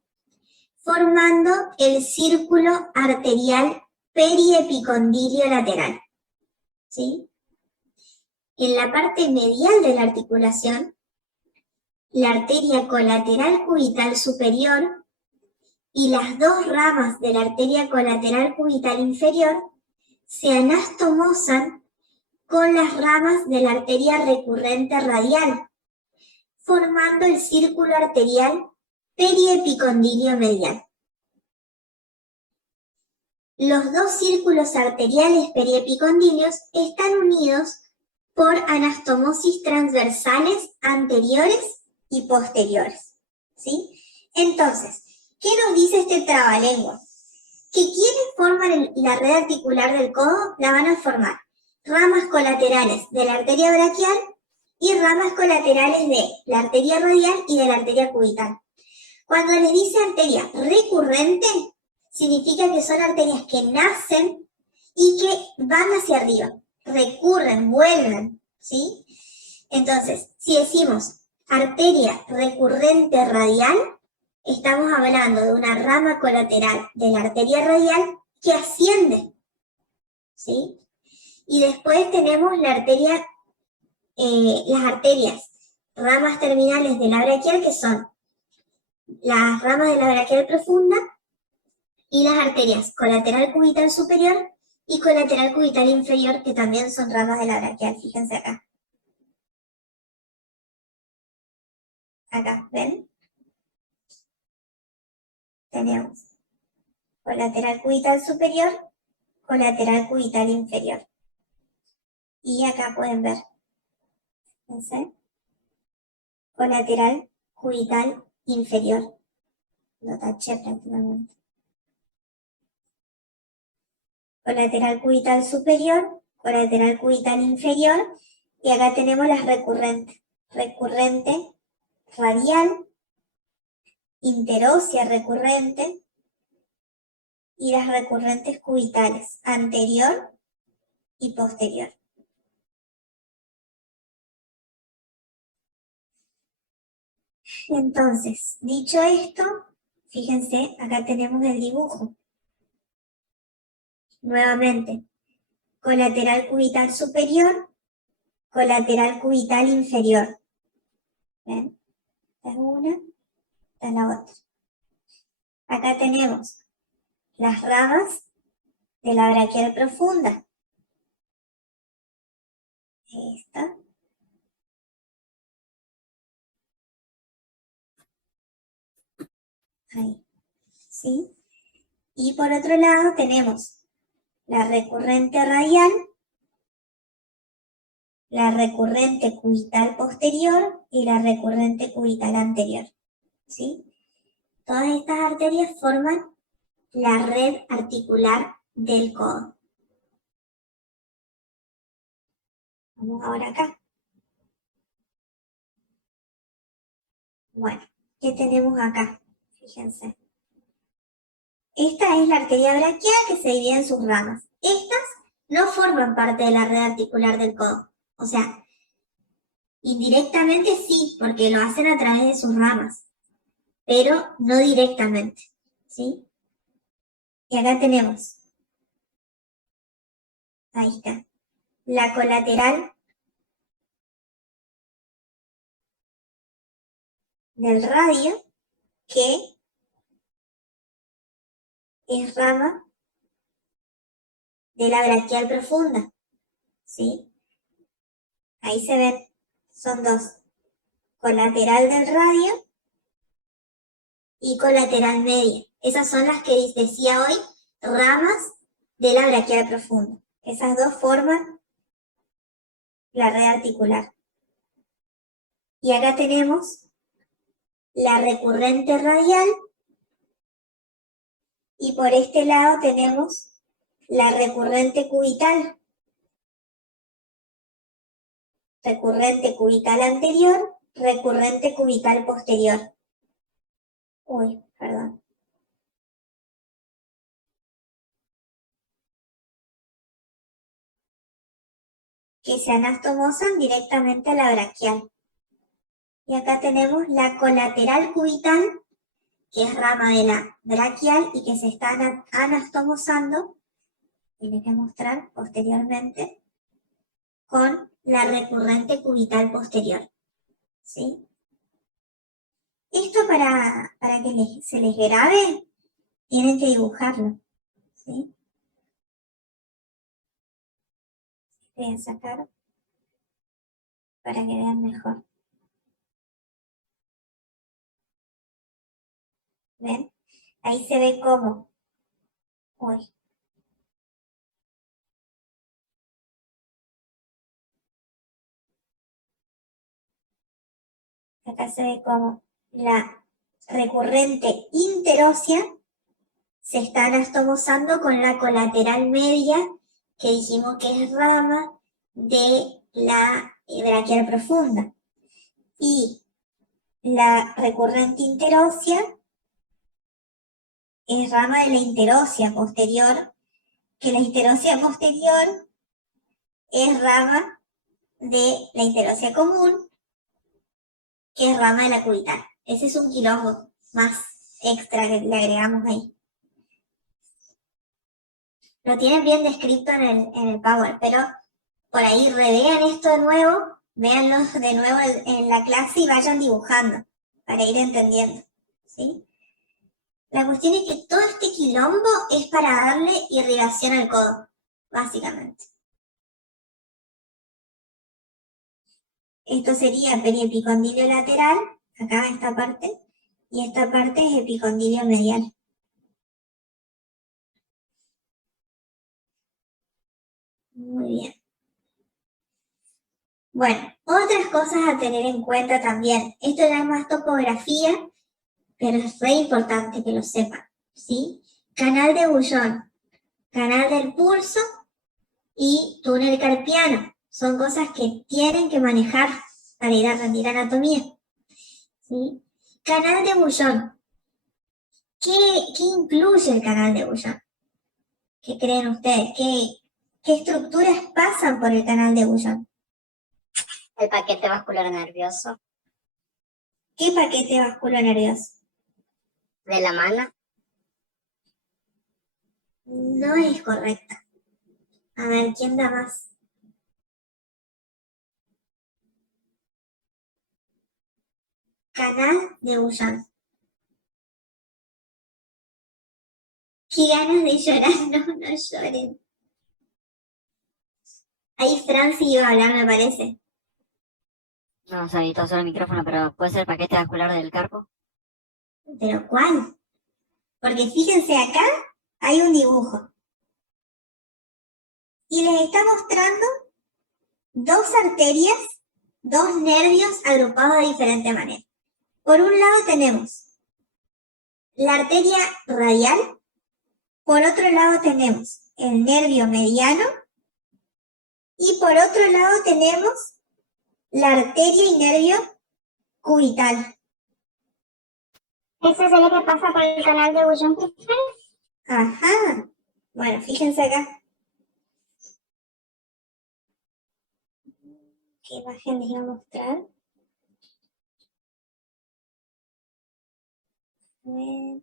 formando el círculo arterial periepicondilio lateral. ¿Sí? En la parte medial de la articulación, la arteria colateral cubital superior y las dos ramas de la arteria colateral cubital inferior se anastomosan con las ramas de la arteria recurrente radial, formando el círculo arterial periepicondilio medial. Los dos círculos arteriales periepicondilios están unidos por anastomosis transversales anteriores y posteriores. ¿Sí? Entonces, ¿qué nos dice este trabalengua? Que quienes forman la red articular del codo la van a formar ramas colaterales de la arteria braquial y ramas colaterales de la arteria radial y de la arteria cubital. Cuando les dice arteria recurrente, significa que son arterias que nacen y que van hacia arriba, recurren, vuelven, ¿sí? Entonces, si decimos arteria recurrente radial, estamos hablando de una rama colateral de la arteria radial que asciende, ¿sí? Y después tenemos la arteria, las arterias, ramas terminales de la braquial, que son las ramas de la braquial profunda, y las arterias colateral cubital superior y colateral cubital inferior, que también son ramas de la braquial, fíjense acá. Acá, ¿ven? Tenemos colateral cubital superior, colateral cubital inferior. Y acá pueden ver, fíjense, colateral cubital inferior. Lo taché prácticamente. colateral cubital superior, colateral cubital inferior, y acá tenemos las recurrentes. Recurrente radial, interósea recurrente, y las recurrentes cubitales, anterior y posterior. Entonces, dicho esto, fíjense, acá tenemos el dibujo. Nuevamente, colateral cubital superior, colateral cubital inferior. ¿Ven? Esta es una, esta es la otra. Acá tenemos las ramas de la braquial profunda. Esta. Ahí. ¿Sí? Y por otro lado tenemos la recurrente radial, la recurrente cubital posterior y la recurrente cubital anterior. ¿Sí? Todas estas arterias forman la red articular del codo. Vamos ahora acá. Bueno, ¿qué tenemos acá? Fíjense. Esta es la arteria braquial que se divide en sus ramas. Estas no forman parte de la red articular del codo. O sea, indirectamente sí, porque lo hacen a través de sus ramas, pero no directamente, ¿sí? Y acá tenemos, ahí está, la colateral del radio, que es rama de la braquial profunda, ¿sí? Ahí se ven, son dos, colateral del radio y colateral media. Esas son las que decía hoy, ramas de la braquial profunda. Esas dos forman la red articular. Y acá tenemos la recurrente radial y por este lado tenemos la recurrente cubital. Recurrente cubital anterior, recurrente cubital posterior. Uy, perdón. Que se anastomosan directamente a la braquial. Y acá tenemos la colateral cubital, que es rama de la braquial y que se está anastomosando, y les voy a mostrar posteriormente, con la recurrente cubital posterior. ¿Sí? Esto para que se les grabe, tienen que dibujarlo. ¿Sí? Voy a sacar para que vean mejor. ¿Ven? Ahí se ve cómo. Uy. Acá se ve cómo la recurrente interósea se está anastomosando con la colateral media, que dijimos que es rama de la braquial profunda. Y la recurrente interósea es rama de la interósea posterior, que la interósea posterior es rama de la interósea común, que es rama de la cubital. Ese es un quilombo más extra que le agregamos ahí. Lo tienen bien descrito en el Power, pero por ahí revean esto de nuevo, véanlo de nuevo en la clase y vayan dibujando para ir entendiendo, ¿sí? La cuestión es que todo este quilombo es para darle irrigación al codo, básicamente. Esto sería periepicondilio lateral, acá esta parte, y esta parte es epicondilio medial. Muy bien. Bueno, otras cosas a tener en cuenta también. Esto ya es más topografía, pero es re importante que lo sepan, ¿sí? Canal de Bullón. canal del pulso y túnel carpiano. Son cosas que tienen que manejar para ir a rendir anatomía. ¿Sí? Canal de Boullón. ¿Qué incluye el canal de Boullón? ¿Qué creen ustedes? ¿Qué estructuras pasan por el canal de Boullón? El paquete vascular nervioso. ¿Qué paquete vascular nervioso? De la mano. No es correcta. A ver, ¿quién da más? Canal de Boullón. Qué ganas de llorar, no lloren. Ahí Franci iba a hablar, me parece. No, se habilitó solo el micrófono, pero ¿puede ser el paquete vascular del carpo? ¿Pero cuál? Porque fíjense acá, hay un dibujo. Y les está mostrando dos arterias, dos nervios agrupados de diferente manera. Por un lado tenemos la arteria radial, por otro lado tenemos el nervio mediano y por otro lado tenemos la arteria y nervio cubital. ¿Eso es lo que pasa por el canal de Boullón? Ajá. Bueno, fíjense acá. ¿Qué imagen les iba a mostrar? No,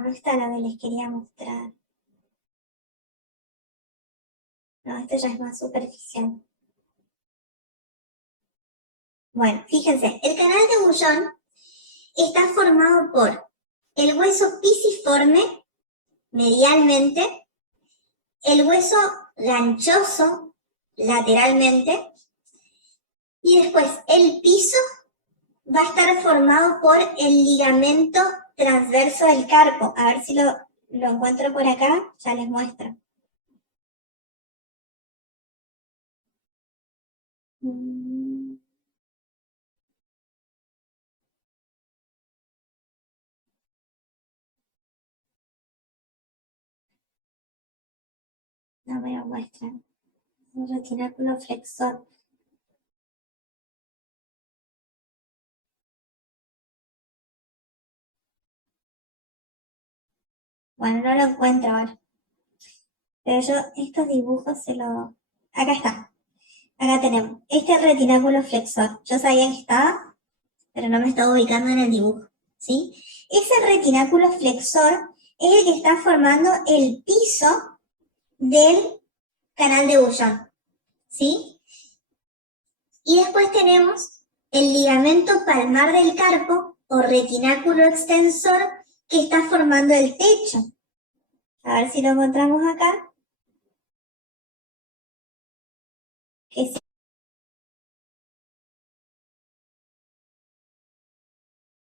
no está la que les quería mostrar. No, esto ya es más superficial. Bueno, fíjense, el canal de Boullón está formado por el hueso pisiforme medialmente, el hueso ganchoso lateralmente y después el piso va a estar formado por el ligamento transverso del carpo. A ver si lo encuentro por acá, ya les muestro. No me lo muestran. Un retináculo flexor. Bueno, no lo encuentro ahora. Pero yo estos dibujos se lo... Acá está. Acá tenemos. Este es el retináculo flexor. Yo sabía que estaba, pero no me estaba ubicando en el dibujo. ¿Sí? Ese retináculo flexor es el que está formando el piso del canal de Boullón. ¿Sí? Y después tenemos el ligamento palmar del carpo o retináculo extensor que está formando el techo. A ver si lo encontramos acá.